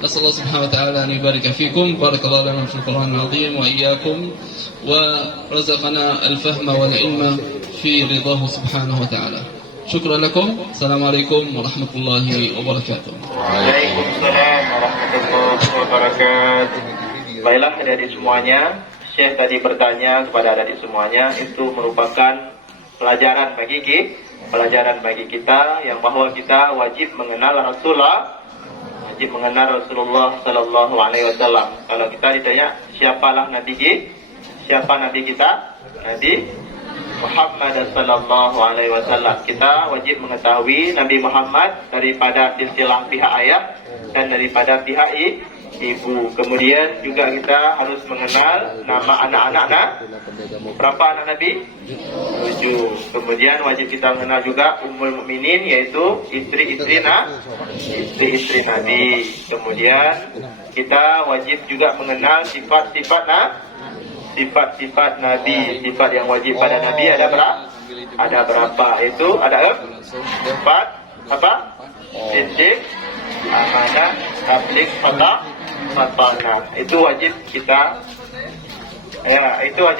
نسأل الله سبحانه وتعالى أن يبارك فيكم. بارك الله لنا في القرآن العظيم وإياكم، ورزقنا الفهم والعلم في رضاه سبحانه وتعالى. شكرا لكم. السلام عليكم ورحمة الله وبركاته. Waalaikumsalam warahmatullahi wabarakatuh. Baiklah adik-adik semuanya, Syekh tadi bertanya kepada adik-adik semuanya, itu merupakan pelajaran bagi kita yang bahwa kita wajib mengenal Rasulullah, Sallallahu Alaihi Wasallam. Kalau kita ditanya siapa Nabi kita, Nabi Muhammad Sallallahu Alaihi Wasallam. Kita wajib mengetahui Nabi Muhammad daripada silsilah pihak ayah dan daripada pihak ibu. Kemudian juga kita harus mengenal nama anak-anaknya. Berapa anak Nabi? 7. Kemudian wajib kita mengenal juga Ummul Mukminin, yaitu istri-istri Nabi. Kemudian kita wajib juga mengenal sifat-sifat Nabi. Sifat yang wajib pada Nabi ada berapa? Itu ada 4. Apa? Siddiq, amanah, tabligh, fatana. Itu wajib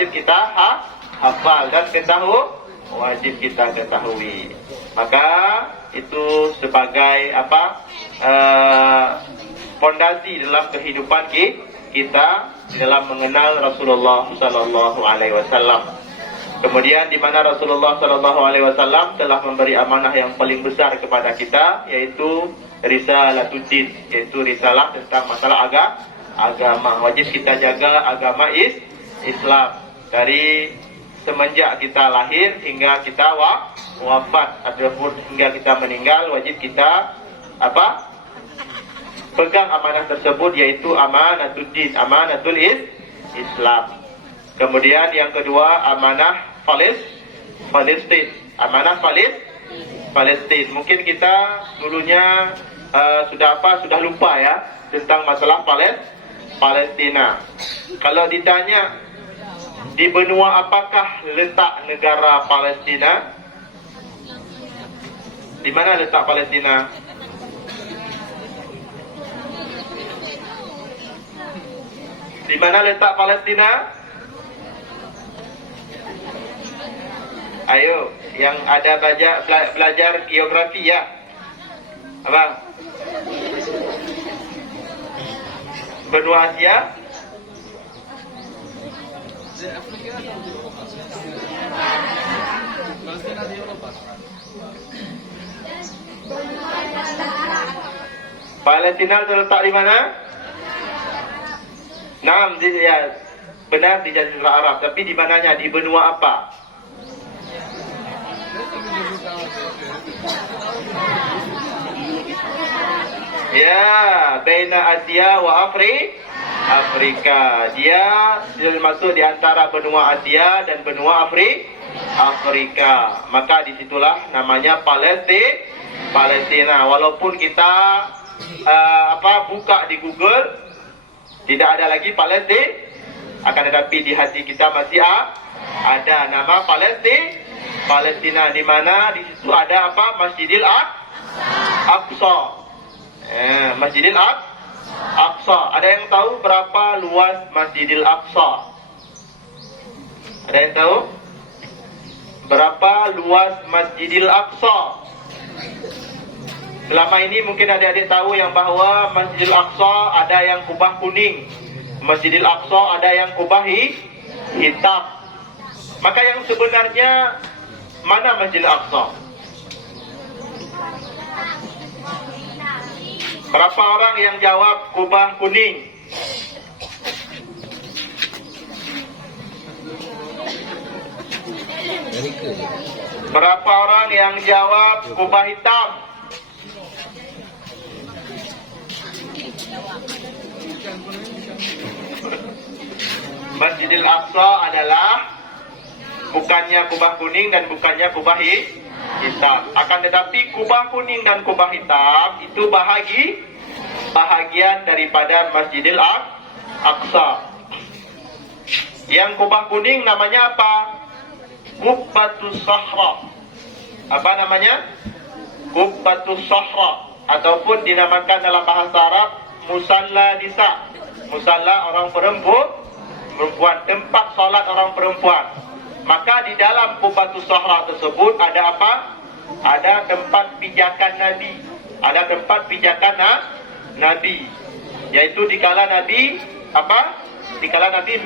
kita hafal dan wajib kita ketahui. Maka itu sebagai fondasi dalam kehidupan kita dalam mengenal Rasulullah Sallallahu Alaihi Wasallam. Kemudian di mana Rasulullah Sallallahu Alaihi Wasallam telah memberi amanah yang paling besar kepada kita, yaitu Risalatuddin, yaitu risalah tentang masalah agama. Wajib kita jaga agama Islam dari semenjak kita lahir hingga kita wafat ataupun hingga kita meninggal. Wajib kita pegang amanah tersebut, yaitu amanatul-din, amanatul Islam. Kemudian yang kedua amanah Palestin, amanah Palestin. Mungkin kita dulunya sudah lupa ya tentang masalah Palestina. Kalau ditanya di benua apakah letak negara Palestina? Di mana letak Palestina? Di mana letak Palestina? Ayo, yang ada belajar geografi ya. Apa? Benua Asia? Di Afrika atau di Eropa? Palestina di Eropa. Palestina terletak di mana? Nah, ya, benar di Jazirah Arab, tapi di mananya? Di benua apa? Ya, baina Asia wa Afrika. Dia masuk di antara benua Asia dan benua Afrika. Maka disitulah namanya Palestina. Walaupun kita buka di Google, tidak ada lagi Palestina, akan tetapi di hati kita masih ada nama Palestina, di mana di situ ada Masjidil Aqsa. Masjidil Aqsa. Ada yang tahu berapa luas Masjidil Aqsa? Ada yang tahu? Berapa luas Masjidil Aqsa? Selama ini mungkin adik-adik tahu yang bahwa Masjidil Aqsa ada yang kubah kuning, Masjidil Aqsa ada yang kubah hitam. Maka yang sebenarnya mana Masjidil Aqsa? Berapa orang yang jawab kubah kuning? Berapa orang yang jawab kubah hitam? Masjidil Aqsa adalah bukannya kubah kuning dan bukannya kubah hitam. Akan tetapi kubah kuning dan kubah hitam itu bahagian daripada Masjidil Aqsa. Yang kubah kuning namanya apa? Qubbatus Sahra. Apa namanya? Qubbatus Sahra, ataupun dinamakan dalam bahasa Arab Musalla Nisa. Musalla orang perempuan, tempat solat orang perempuan. Maka di dalam Qubbatus Sahra tersebut ada apa? Ada tempat pijakan Nabi. Ada tempat pijakan Nabi. Yaitu dikala Nabi dikala Nabi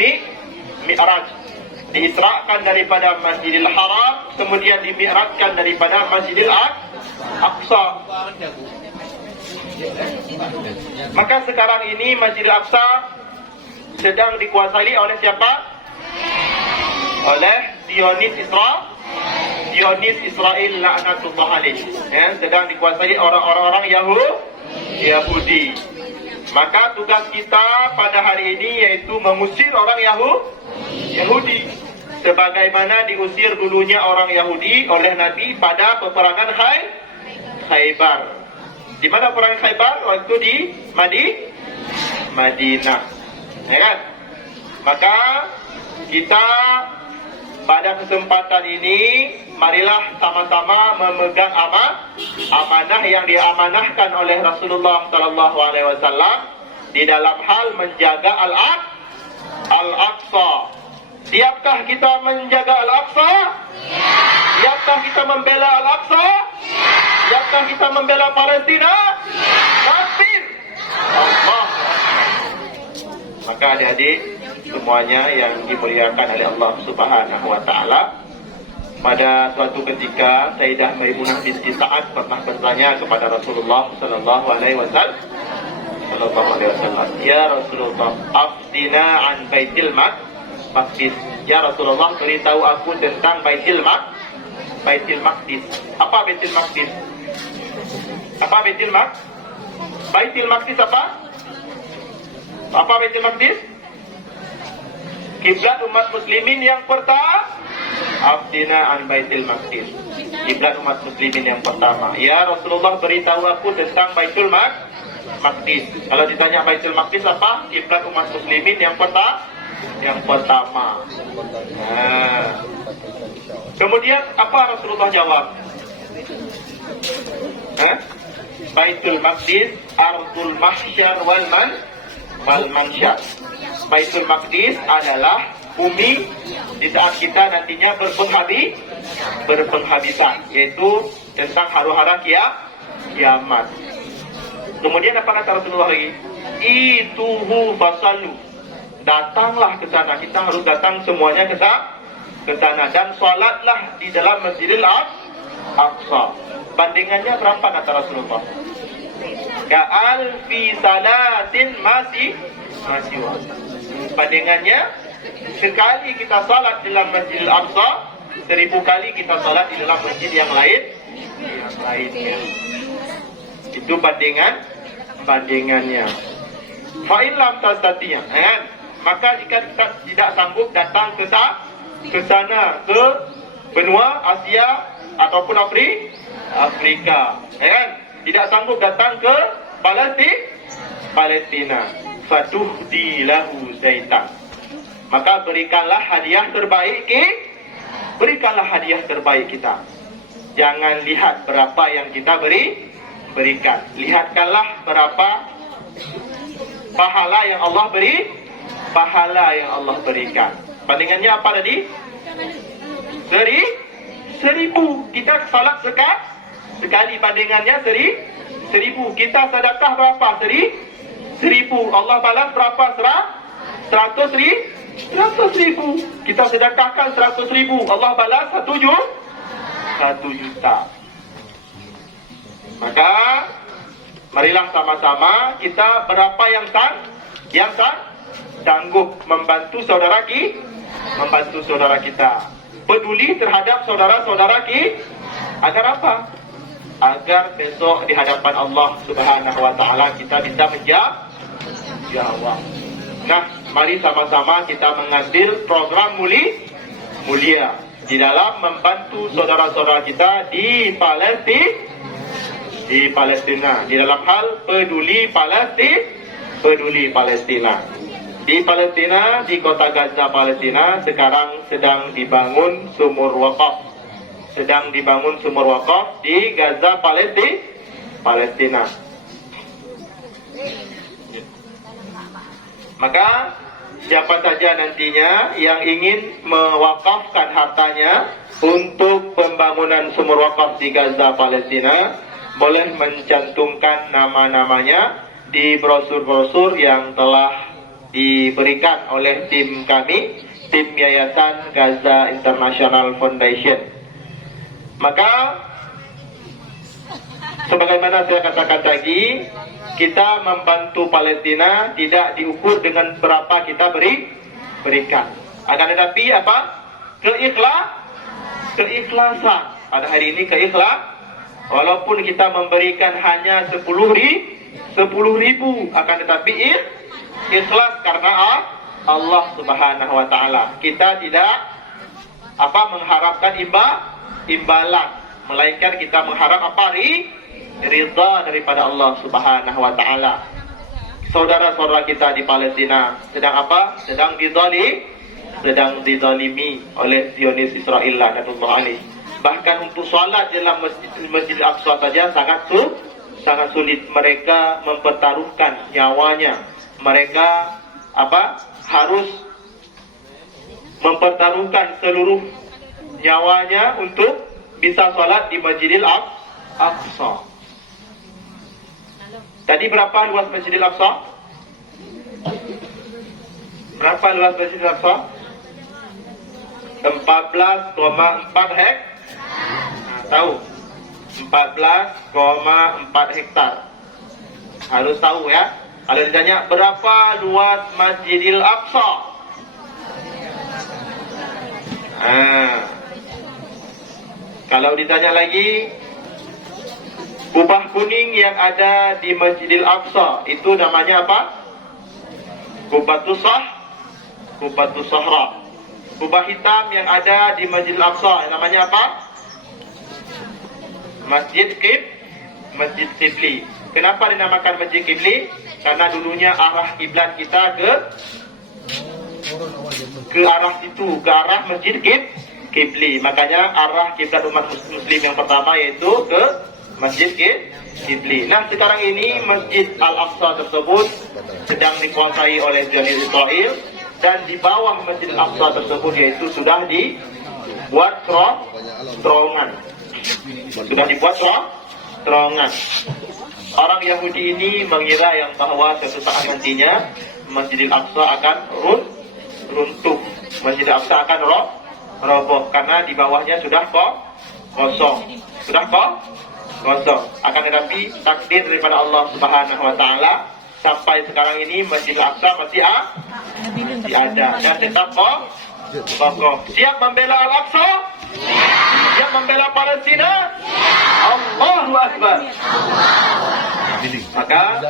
Mi'raj. Diisrakan daripada Masjidil Haram, kemudian dimi'rajkan daripada Masjidil Aqsa. Maka sekarang ini Masjidil Aqsa sedang dikuasai oleh siapa? Oleh Zionis Israel laknatullah alaih. Sedang dikuasai orang-orang Yahudi. Maka tugas kita pada hari ini yaitu mengusir orang Yahudi, sebagaimana diusir dulunya orang Yahudi oleh Nabi pada peperangan Khaybar. Di mana perang Khaybar? Waktu di Madinah. Ya kan? Maka kita pada kesempatan ini marilah sama-sama memegang amanah yang diamanahkan oleh Rasulullah sallallahu alaihi wasallam di dalam hal menjaga Al-Aqsa. Siapkah kita menjaga Al-Aqsa? Siapkah kita membela Al-Aqsa? Siapkah kita membela Palestina? Kafir. Allah. Maka adik-adik semuanya yang dimuliakan oleh Allah Subhanahu wa taala, pada suatu ketika Sayyidah Maimunah binti Sa'ad pernah bertanya kepada Rasulullah sallallahu alaihi wasallam, "Ya Rasulullah, afdina an Baitul Maqdis." Ya Rasulullah, beritahu aku tentang Baitul Maqdis. Apa Baitul Maqdis? Apa Baitul Maqdis? Baitul Maqdis apa? Apa Baitul Maqdis? Kiblat umat muslimin yang pertama. Afdina an Baitul Maqdis. Kiblat umat muslimin yang pertama. Ya Rasulullah, beritahu aku tentang Baitul Maqdis. Kalau ditanya Baitul Maqdis apa? Kiblat umat muslimin yang pertama. Kemudian apa Rasulullah jawab? Baitul Maqdis ardul mahsyar wal mansyar. Baitul Maqdis adalah bumi di saat kita nantinya berpenghabisan, yaitu tentang huru-hara kiamat. Kemudian apa kata Rasulullah lagi? Ituhu fasallu. datanglah ke sana. Kita harus datang semuanya ke sana dan solatlah di dalam Masjidil Aqsa. Bandingannya berapa kata Rasulullah? Ka'alfi salatin masih bandingannya, sekali kita salat di dalam Masjidil Aqsa, 1000 kali kita salat di dalam masjid yang lainnya. Itu bandingannya. Fa'in lam tastati'a, kan? Maka jika kita tidak sanggup datang ke sana, ke benua Asia ataupun Afrika, kan? Tidak sanggup datang ke Palestina, fatuhdi lahu zaitan, maka berikanlah hadiah terbaik kita. Jangan lihat berapa yang kita berikan, lihatkanlah berapa pahala yang Allah berikan. Bandingannya apa tadi? 1000. Kita salat sekali, bandingannya 1000. Kita sedekah berapa? 1000. Allah balas berapa? 100.000. Kita sedekahkan 100.000. Allah balas 1 juta. Maka marilah sama-sama kita berapa yang sanggup membantu saudara kita. Peduli terhadap saudara-saudara kita. Agar apa? Agar besok di hadapan Allah Subhanahu wa taala kita bisa menjawab. Nah, mari sama-sama kita mengambil program mulia di dalam membantu saudara-saudara kita di Palestina, di dalam hal peduli Palestina. Di Palestina, di kota Gaza Palestina, sekarang sedang dibangun sumur wakaf. Di Gaza Palestina. Maka siapa saja nantinya yang ingin mewakafkan hartanya untuk pembangunan sumur wakaf di Gaza Palestina, boleh mencantumkan nama-namanya di brosur-brosur yang telah diberikan oleh tim kami, tim Yayasan Gaza International Foundation. Maka sebagaimana saya katakan tadi, kita membantu Palestina tidak diukur dengan berapa kita berikan. Akan tetapi apa? Keikhlasan. Pada hari ini walaupun kita memberikan hanya 10.000, akan tetapi ikhlas karena Allah Subhanahu wa taala. Kita tidak mengharapkan imbalan, melainkan kita mengharap ridha daripada Allah Subhanahu wa taala. Saudara-saudara kita di Palestina sedang dizalimi oleh Zionis Israel laknatullah alaih. Bahkan untuk salat dalam Masjid Al-Aqsa saja sangat sulit. Mereka mempertaruhkan nyawanya. Mereka harus mempertaruhkan seluruh nyawanya untuk bisa salat di Masjidil Aqsa. Tadi berapa luas Masjidil Aqsa? Berapa luas Masjidil Aqsa? 14,4 hektar. Tahu? 14,4 hektar. Harus tahu ya. Kalau ditanya berapa luas Masjidil Aqsa? Kalau ditanya lagi, kubah kuning yang ada di Masjidil Aqsa itu namanya apa? Kubatus Sahra. Kubah hitam yang ada di Masjidil Aqsa namanya apa? Masjid Qibli. Kenapa dinamakan Masjid Qibli? Karena dulunya arah kiblat kita ke arah situ, ke arah Masjid Qibli. Makanya arah kiblat umat muslim yang pertama yaitu ke Masjid Qibli. Nah, sekarang ini Masjid Al-Aqsa tersebut sedang dikuasai oleh Zionis Israel, dan di bawah Masjid Al-Aqsa tersebut yaitu sudah dibuat terowongan. Orang Yahudi ini mengira yang bahwa suatu saat nantinya Masjidil Aqsa akan runtuh. Masjidil Aqsa akan roboh karena di bawahnya sudah kosong. Akan tetapi takdir daripada Allah Subhanahu wa taala sampai sekarang ini Masjidil Aqsa masih ada dan tetap kokoh. Siap membela Al-Aqsa? Siap membela Palestina? Allahu Akbar. Maka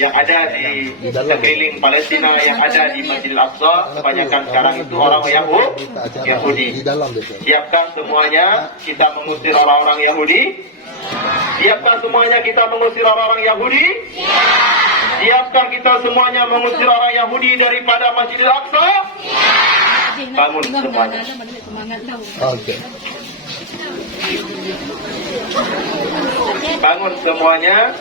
yang ada di sekeliling Palestina, yang ada di Masjidil Aqsa, kebanyakan sekarang itu orang Yahudi. Siapkan semuanya kita mengusir orang-orang Yahudi. Siapkan semuanya kita mengusir orang-orang Yahudi. Siapkan kita semuanya mengusir orang Yahudi daripada Masjidil Aqsa. Bangun semuanya. Okey. Bangun semuanya.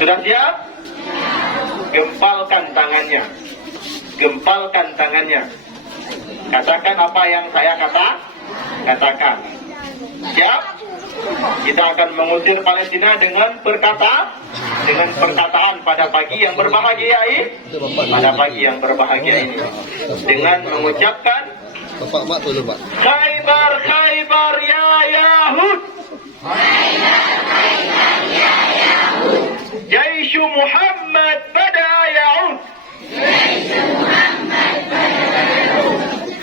Sudah siap? Gempalkan tangannya. Gempalkan tangannya. Katakan apa yang saya katakan. Siap? Kita akan mengusir Palestina dengan perkataan pada pagi yang berbahagia ini. Pada pagi yang berbahagia ini. Dengan mengucapkan Bapak mak tolong Pak. Khaybar, Khaybar ya Yahud. Jaishu Muhammad bada ya'ud.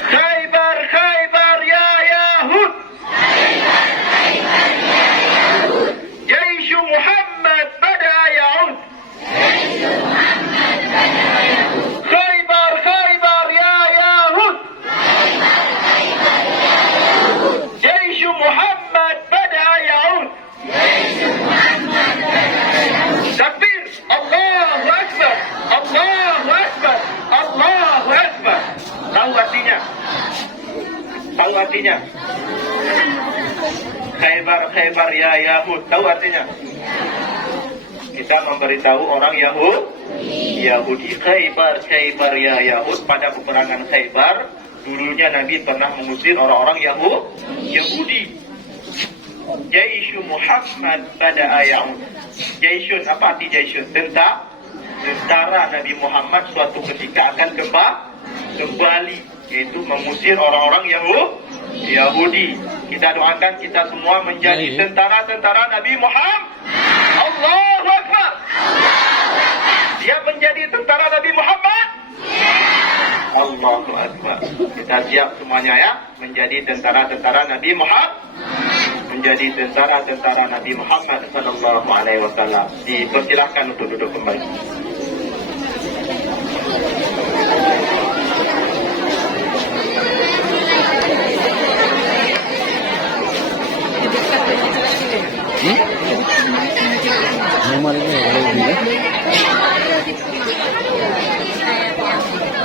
Khaybar, Khaybar ya Yahud. Jaishu Muhammad bada ya'ud. Khaybar, Khaybar ya Yahud. Jaishu Muhammad bada ya'ud. Takbir, Allahu Akbar, Allahu Akbar, Allahu Akbar. Tahu artinya? Tahu artinya? Khaybar, Khaybar ya Yahud. Tahu artinya? Kita memberitahu orang Yahudi. Khaybar, Khaybar ya Yahud. Pada peperangan Khaybar, dulunya Nabi pernah mengusir orang-orang Yahudi. Jaishu Muhammad pada ayat. Jaisyun, apa arti Jaisyun? Tentara Nabi Muhammad suatu ketika akan kembali, yaitu mengusir orang-orang Yahudi. Kita doakan kita semua menjadi tentara-tentara Nabi Muhammad. Allahu Akbar. Dia menjadi tentara Nabi Muhammad. Allahu Akbar. Kita siap semuanya ya, menjadi tentara-tentara Nabi Muhammad. Menjadi tentara-tentara Nabi Muhammad sallallahu alaihi wasallam. Dipersilahkan untuk duduk kembali.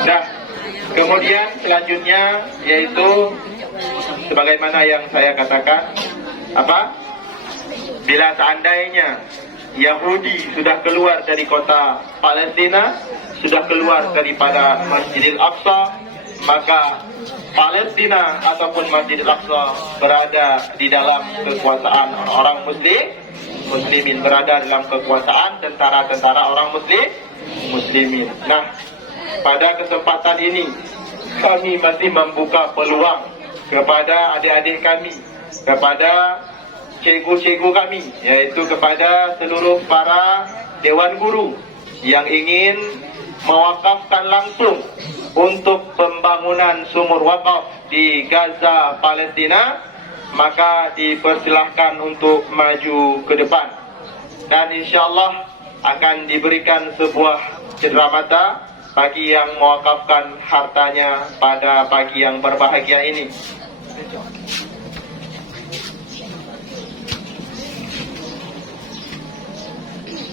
Nah, kemudian selanjutnya yaitu sebagaimana yang saya katakan, apa? Bila seandainya Yahudi sudah keluar dari kota Palestina, sudah keluar daripada Masjidil Aqsa, maka Palestina ataupun Masjidil Aqsa berada di dalam kekuasaan orang muslimin, berada dalam kekuasaan tentara-tentara orang muslimin. Nah, pada kesempatan ini kami masih membuka peluang kepada adik-adik kami, kepada cikgu-cikgu kami, yaitu kepada seluruh para dewan guru yang ingin mewakafkan langsung untuk pembangunan sumur wakaf di Gaza, Palestina, maka dipersilahkan untuk maju ke depan. Dan insyaAllah akan diberikan sebuah cenderamata bagi yang mewakafkan hartanya pada pagi yang berbahagia ini.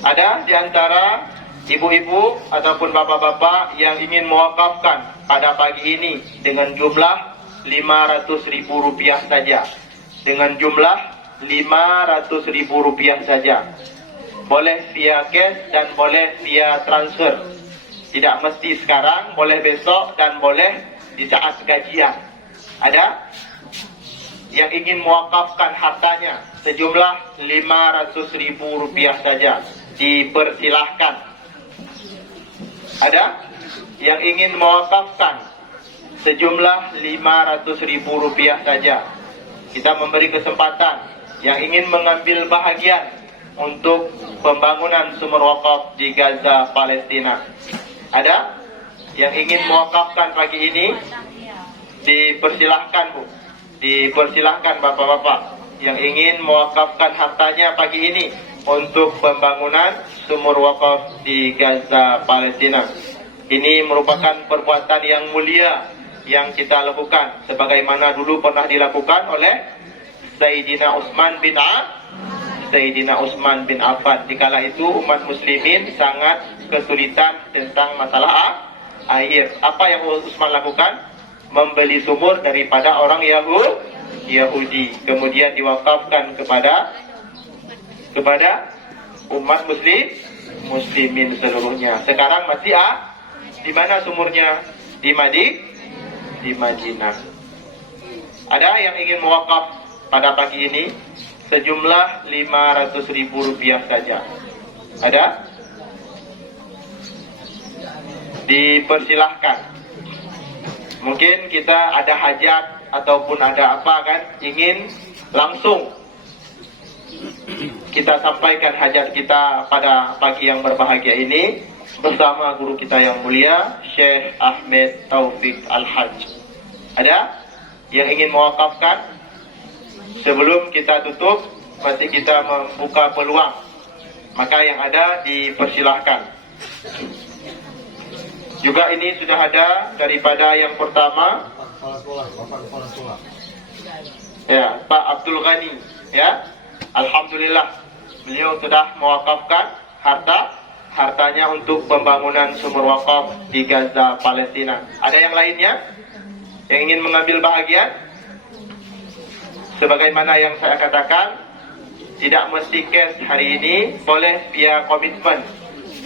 Ada di antara ibu-ibu ataupun bapak-bapak yang ingin mewakafkan pada pagi ini dengan jumlah Rp500.000 saja. Dengan jumlah Rp500.000 saja. Boleh via cash dan boleh via transfer. Tidak mesti sekarang, boleh besok dan boleh di saat gajian. Ada yang ingin mewakafkan hartanya sejumlah Rp500.000 saja. Dipersilahkan Ada yang ingin mewakafkan sejumlah 500.000 rupiah saja. Kita memberi kesempatan yang ingin mengambil bahagian untuk pembangunan sumur wakaf di Gaza, Palestina. Ada yang ingin mewakafkan pagi ini? Dipersilahkan, Bu. Dipersilahkan Bapak-bapak yang ingin mewakafkan hartanya pagi ini untuk pembangunan sumur wakaf di Gaza, Palestina. Ini merupakan perbuatan yang mulia yang kita lakukan, sebagaimana dulu pernah dilakukan oleh Sayyidina Utsman bin Affan. Dikala itu umat muslimin sangat kesulitan tentang masalah air. Apa yang Utsman lakukan? Membeli sumur daripada orang Yahudi, kemudian diwakafkan kepada umat muslimin seluruhnya. Sekarang masih di mana sumurnya? Di Madinah. Ada yang ingin mewakaf pada pagi ini sejumlah 500.000 rupiah saja? Ada? Dipersilahkan. Mungkin kita ada hajat ataupun ada apa kan, ingin langsung kita sampaikan hajat kita pada pagi yang berbahagia ini bersama guru kita yang mulia Syekh Ahmed Taufik Al-Hajj. Ada yang ingin mewakafkan? Sebelum kita tutup, masih kita membuka peluang. Maka yang ada dipersilahkan. Juga ini sudah ada daripada yang pertama, ya, Pak Abdul Ghani, ya. Alhamdulillah, beliau sudah mewakafkan hartanya untuk pembangunan sumur wakaf di Gaza, Palestina. Ada yang lainnya yang ingin mengambil bahagian? Sebagaimana yang saya katakan, tidak mesti cash hari ini, boleh via komitmen,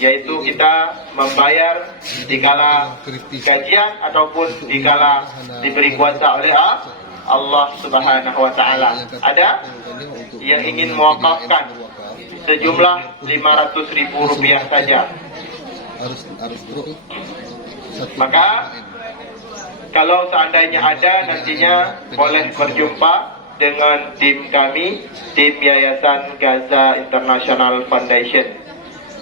yaitu kita membayar dikala gajian ataupun dikala diberi kuasa oleh Allah Subhanahu wa taala. Ada yang ingin mewakafkan sejumlah 500.000 rupiah saja? Maka kalau seandainya ada, nantinya boleh berjumpa dengan tim kami, tim Yayasan Gaza International Foundation.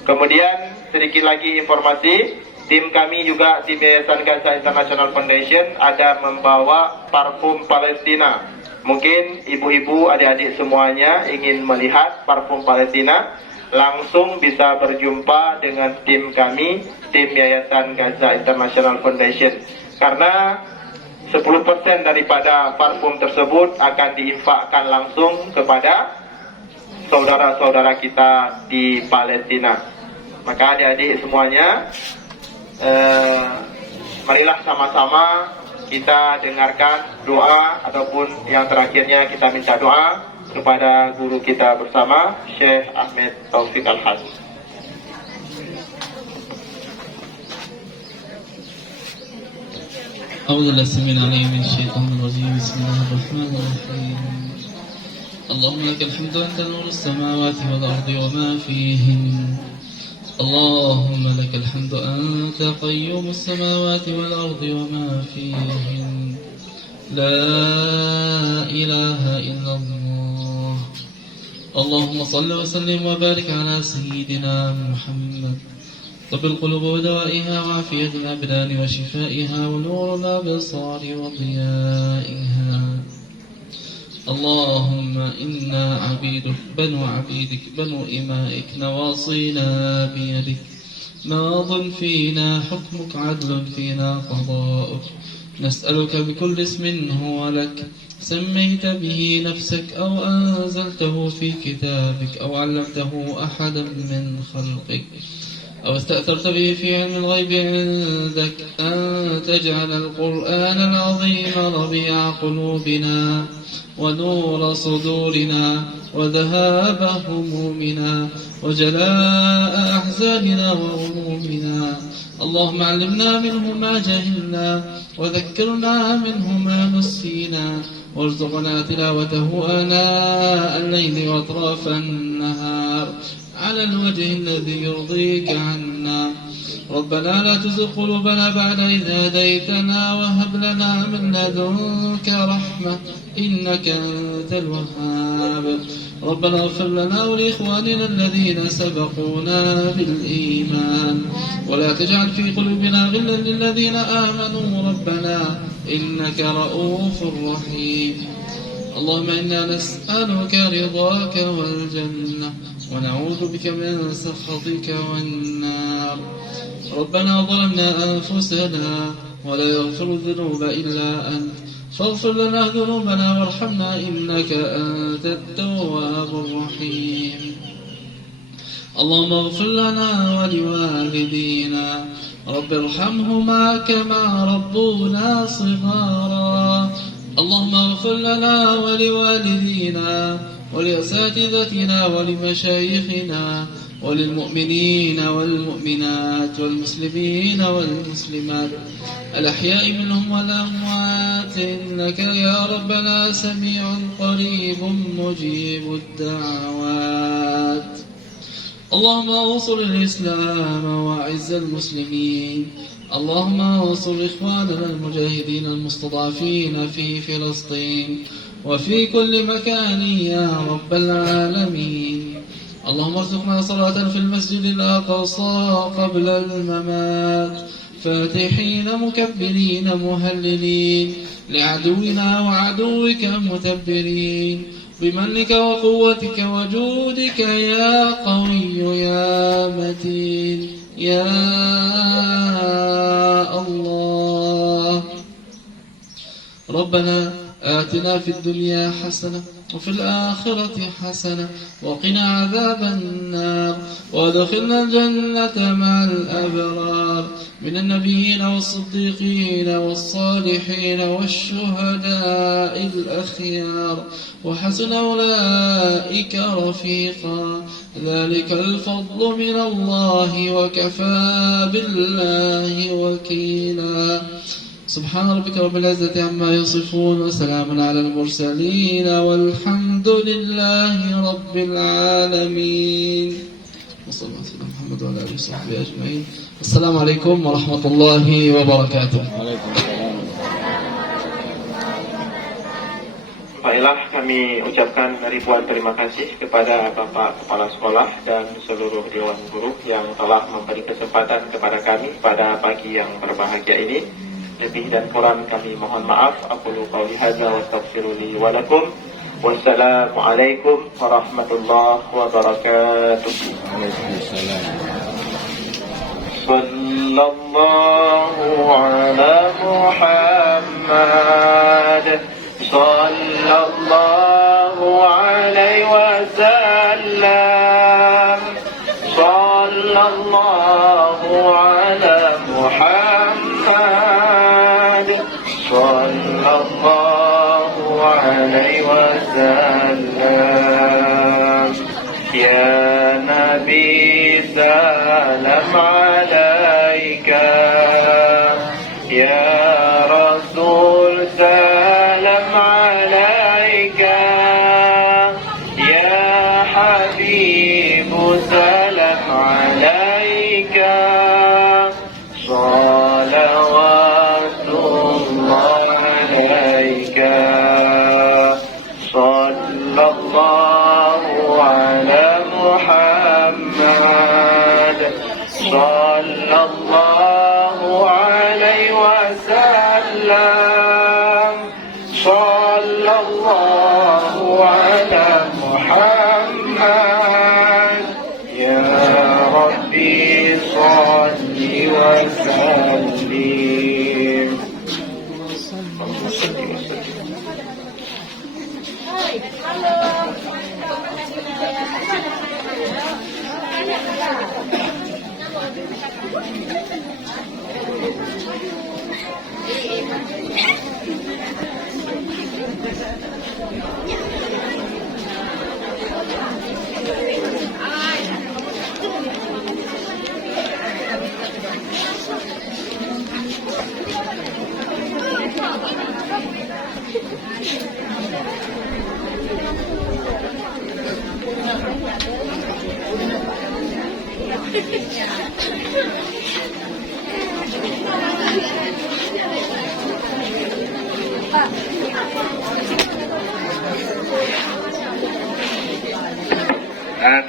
Kemudian sedikit lagi informasi, tim kami juga, tim Yayasan Gaza International Foundation, ada membawa parfum Palestina. Mungkin ibu-ibu, adik-adik semuanya ingin melihat parfum Palestina, langsung bisa berjumpa dengan tim kami, tim Yayasan Gaza International Foundation. Karena 10% daripada parfum tersebut akan diinfakkan langsung kepada saudara-saudara kita di Palestina. Maka adik-adik semuanya, marilah sama-sama kita dengarkan doa, ataupun yang terakhirnya kita minta doa kepada guru kita bersama, Syekh Ahmed Taufik Al-Hajj. أعوذ بالله السميع العليم من الشيطان الرجيم. بسم الله الرحمن الرحيم. اللهم لك الحمد أنت نور السماوات والأرض وما فيهن. اللهم لك الحمد أنت قيوم السماوات والأرض وما فيهن. لا إله إلا الله. اللهم صل وسلم وبارك على سيدنا محمد، طب القلوب ودوائها وعافية الأبدان وشفائها ونور الأبصار وضيائها. اللهم إنا عبيدك بنو عبيدك بنو إمائك، نواصينا بيدك، ماض فينا حكمك، عدل فينا قضاؤك. نسألك بكل اسم هو لك سميت به نفسك أو أنزلته في كتابك أو علمته أحدا من خلقك أو استأثرت به في علم الغيب عندك، أن تجعل القرآن العظيم ربيع قلوبنا ونور صدورنا وذهاب همومنا وجلاء أحزاننا وغمومنا. اللهم علمنا منه ما جهلنا وذكرنا منه ما نسينا، وارزقنا تلاوته آناء الليل وأطراف النهار على الوجه الذي يرضيك عنا. ربنا لا تزغ قلوبنا بعد إذ هديتنا وهب لنا من لدنك رحمة إنك أنت الوهاب. ربنا اغفر لنا ولإخواننا الذين سبقونا بالإيمان ولا تجعل في قلوبنا غلا للذين آمنوا ربنا إنك رؤوف رحيم. اللهم إنا نسألك رضاك والجنة ونعوذ بك من سخطك والنار. ربنا ظلمنا أنفسنا ولا يغفر الذنوب إلا أنت فاغفر لنا ذنوبنا وارحمنا إنك أنت التواب الرحيم. اللهم اغفر لنا ولوالدينا رب ارحمهما كما ربونا صغارا. اللهم اغفر لنا ولوالدينا ولأساتذتنا ولمشايخنا وللمؤمنين والمؤمنات والمسلمين والمسلمات الأحياء منهم والأموات إنك يا ربنا سميع قريب مجيب الدعوات. اللهم انصر الإسلام وأعز المسلمين. اللهم انصر إخواننا المجاهدين المستضعفين في فلسطين وفي كل مكان يا رب العالمين. اللهم ارزقنا صلاة في المسجد الأقصى قبل الممات فاتحين مكبرين مهللين لعدونا وعدوك متبرين بمنك وقوتك وجودك يا قوي يا متين يا الله. ربنا آتنا في الدنيا حسنة وفي الآخرة حسنة وقنا عذاب النار وادخلنا الجنة مع الأبرار من النبيين والصديقين والصالحين والشهداء الأخيار وحسن أولئك رفيقا. ذلك الفضل من الله وكفى بالله وكيلا. سبحان ربك رب العزة عما يصفون وسلام على المرسلين والحمد لله رب العالمين. وصلى الله على محمد وعلى آله وصحبه أجمعين. السلام عليكم ورحمة الله وبركاته. Baiklah, kami ucapkan ribuan terima kasih kepada Bapak Kepala Sekolah dan seluruh Dewan Guru yang telah memberi kesempatan kepada kami pada pagi yang berbahagia ini. Lebih dan kurang kami mohon maaf. Aqulu qawli hadza wa astaghfiru li wa lakum. Wassalamualaikum warahmatullahi wabarakatuh. Sallallahu ala Muhammad sallallahu alaihi wasallam. Sallallahu ala Muhammad sallallahu alaihi wasallam. Ya Nabi salam alaika, ya Rasul salam alaika, ya Habib salam alaika. Salawatullah alaika. Sallallahu ala Muhammad sallallahu alaihi wasallam. Sallallahu ala Muhammad. Ya Rabbi salli wa sallim. Allahumma salli wa sallim.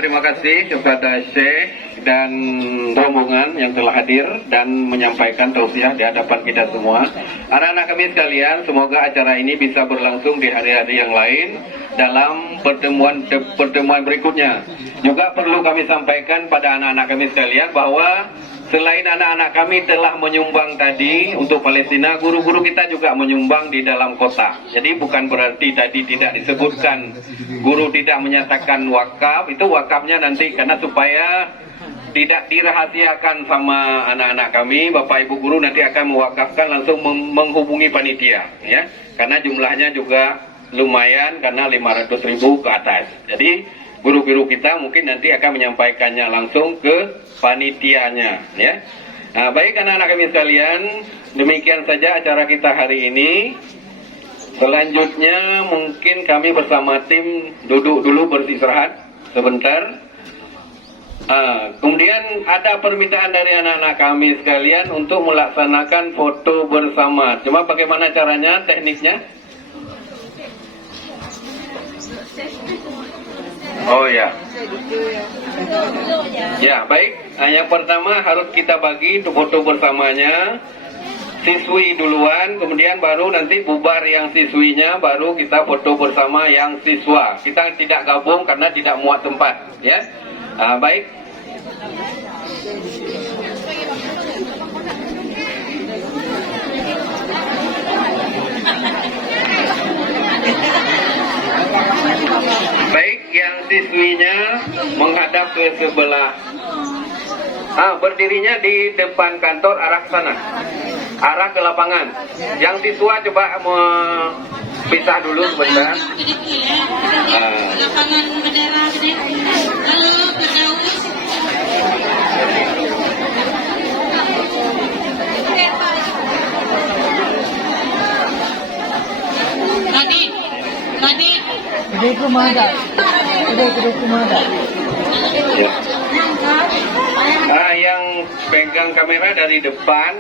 terima kasih kepada Syekh dan rombongan yang telah hadir dan menyampaikan tausiah di hadapan kita semua. Anak-anak kami sekalian, semoga acara ini bisa berlangsung di hari-hari yang lain dalam pertemuan berikutnya. Juga perlu kami sampaikan pada anak-anak kami sekalian bahwa selain anak-anak kami telah menyumbang tadi untuk Palestina, guru-guru kita juga menyumbang di dalam kota. Jadi bukan berarti tadi tidak disebutkan guru tidak menyatakan wakaf, itu wakafnya nanti karena supaya tidak dirahasiakan sama anak-anak kami, Bapak Ibu guru nanti akan mewakafkan langsung menghubungi panitia ya. Karena jumlahnya juga lumayan karena 500.000 ke atas. Jadi guru-guru kita mungkin nanti akan menyampaikannya langsung ke panitianya ya. Nah, baik anak-anak kami sekalian, demikian saja acara kita hari ini. Selanjutnya mungkin kami bersama tim duduk dulu beristirahat sebentar. Kemudian ada permintaan dari anak-anak kami sekalian untuk melaksanakan foto bersama. Cuma bagaimana caranya, tekniknya? Oh ya. Ya, baik. Yang pertama harus kita bagi untuk foto bersamanya. Siswi duluan, kemudian baru nanti bubar yang siswinya, baru kita foto bersama yang siswa. Kita tidak gabung karena tidak muat tempat, ya. Baik. Baik, yang siswinya menghadap ke sebelah. Berdirinya di depan kantor arah sana, arah ke lapangan. Yang siswa coba pisah dulu sebentar. Lapangan bendera gede. Halo, Firdaus. Tadi. Gede kumada. Gede kumada. Yang pegang kamera dari depan.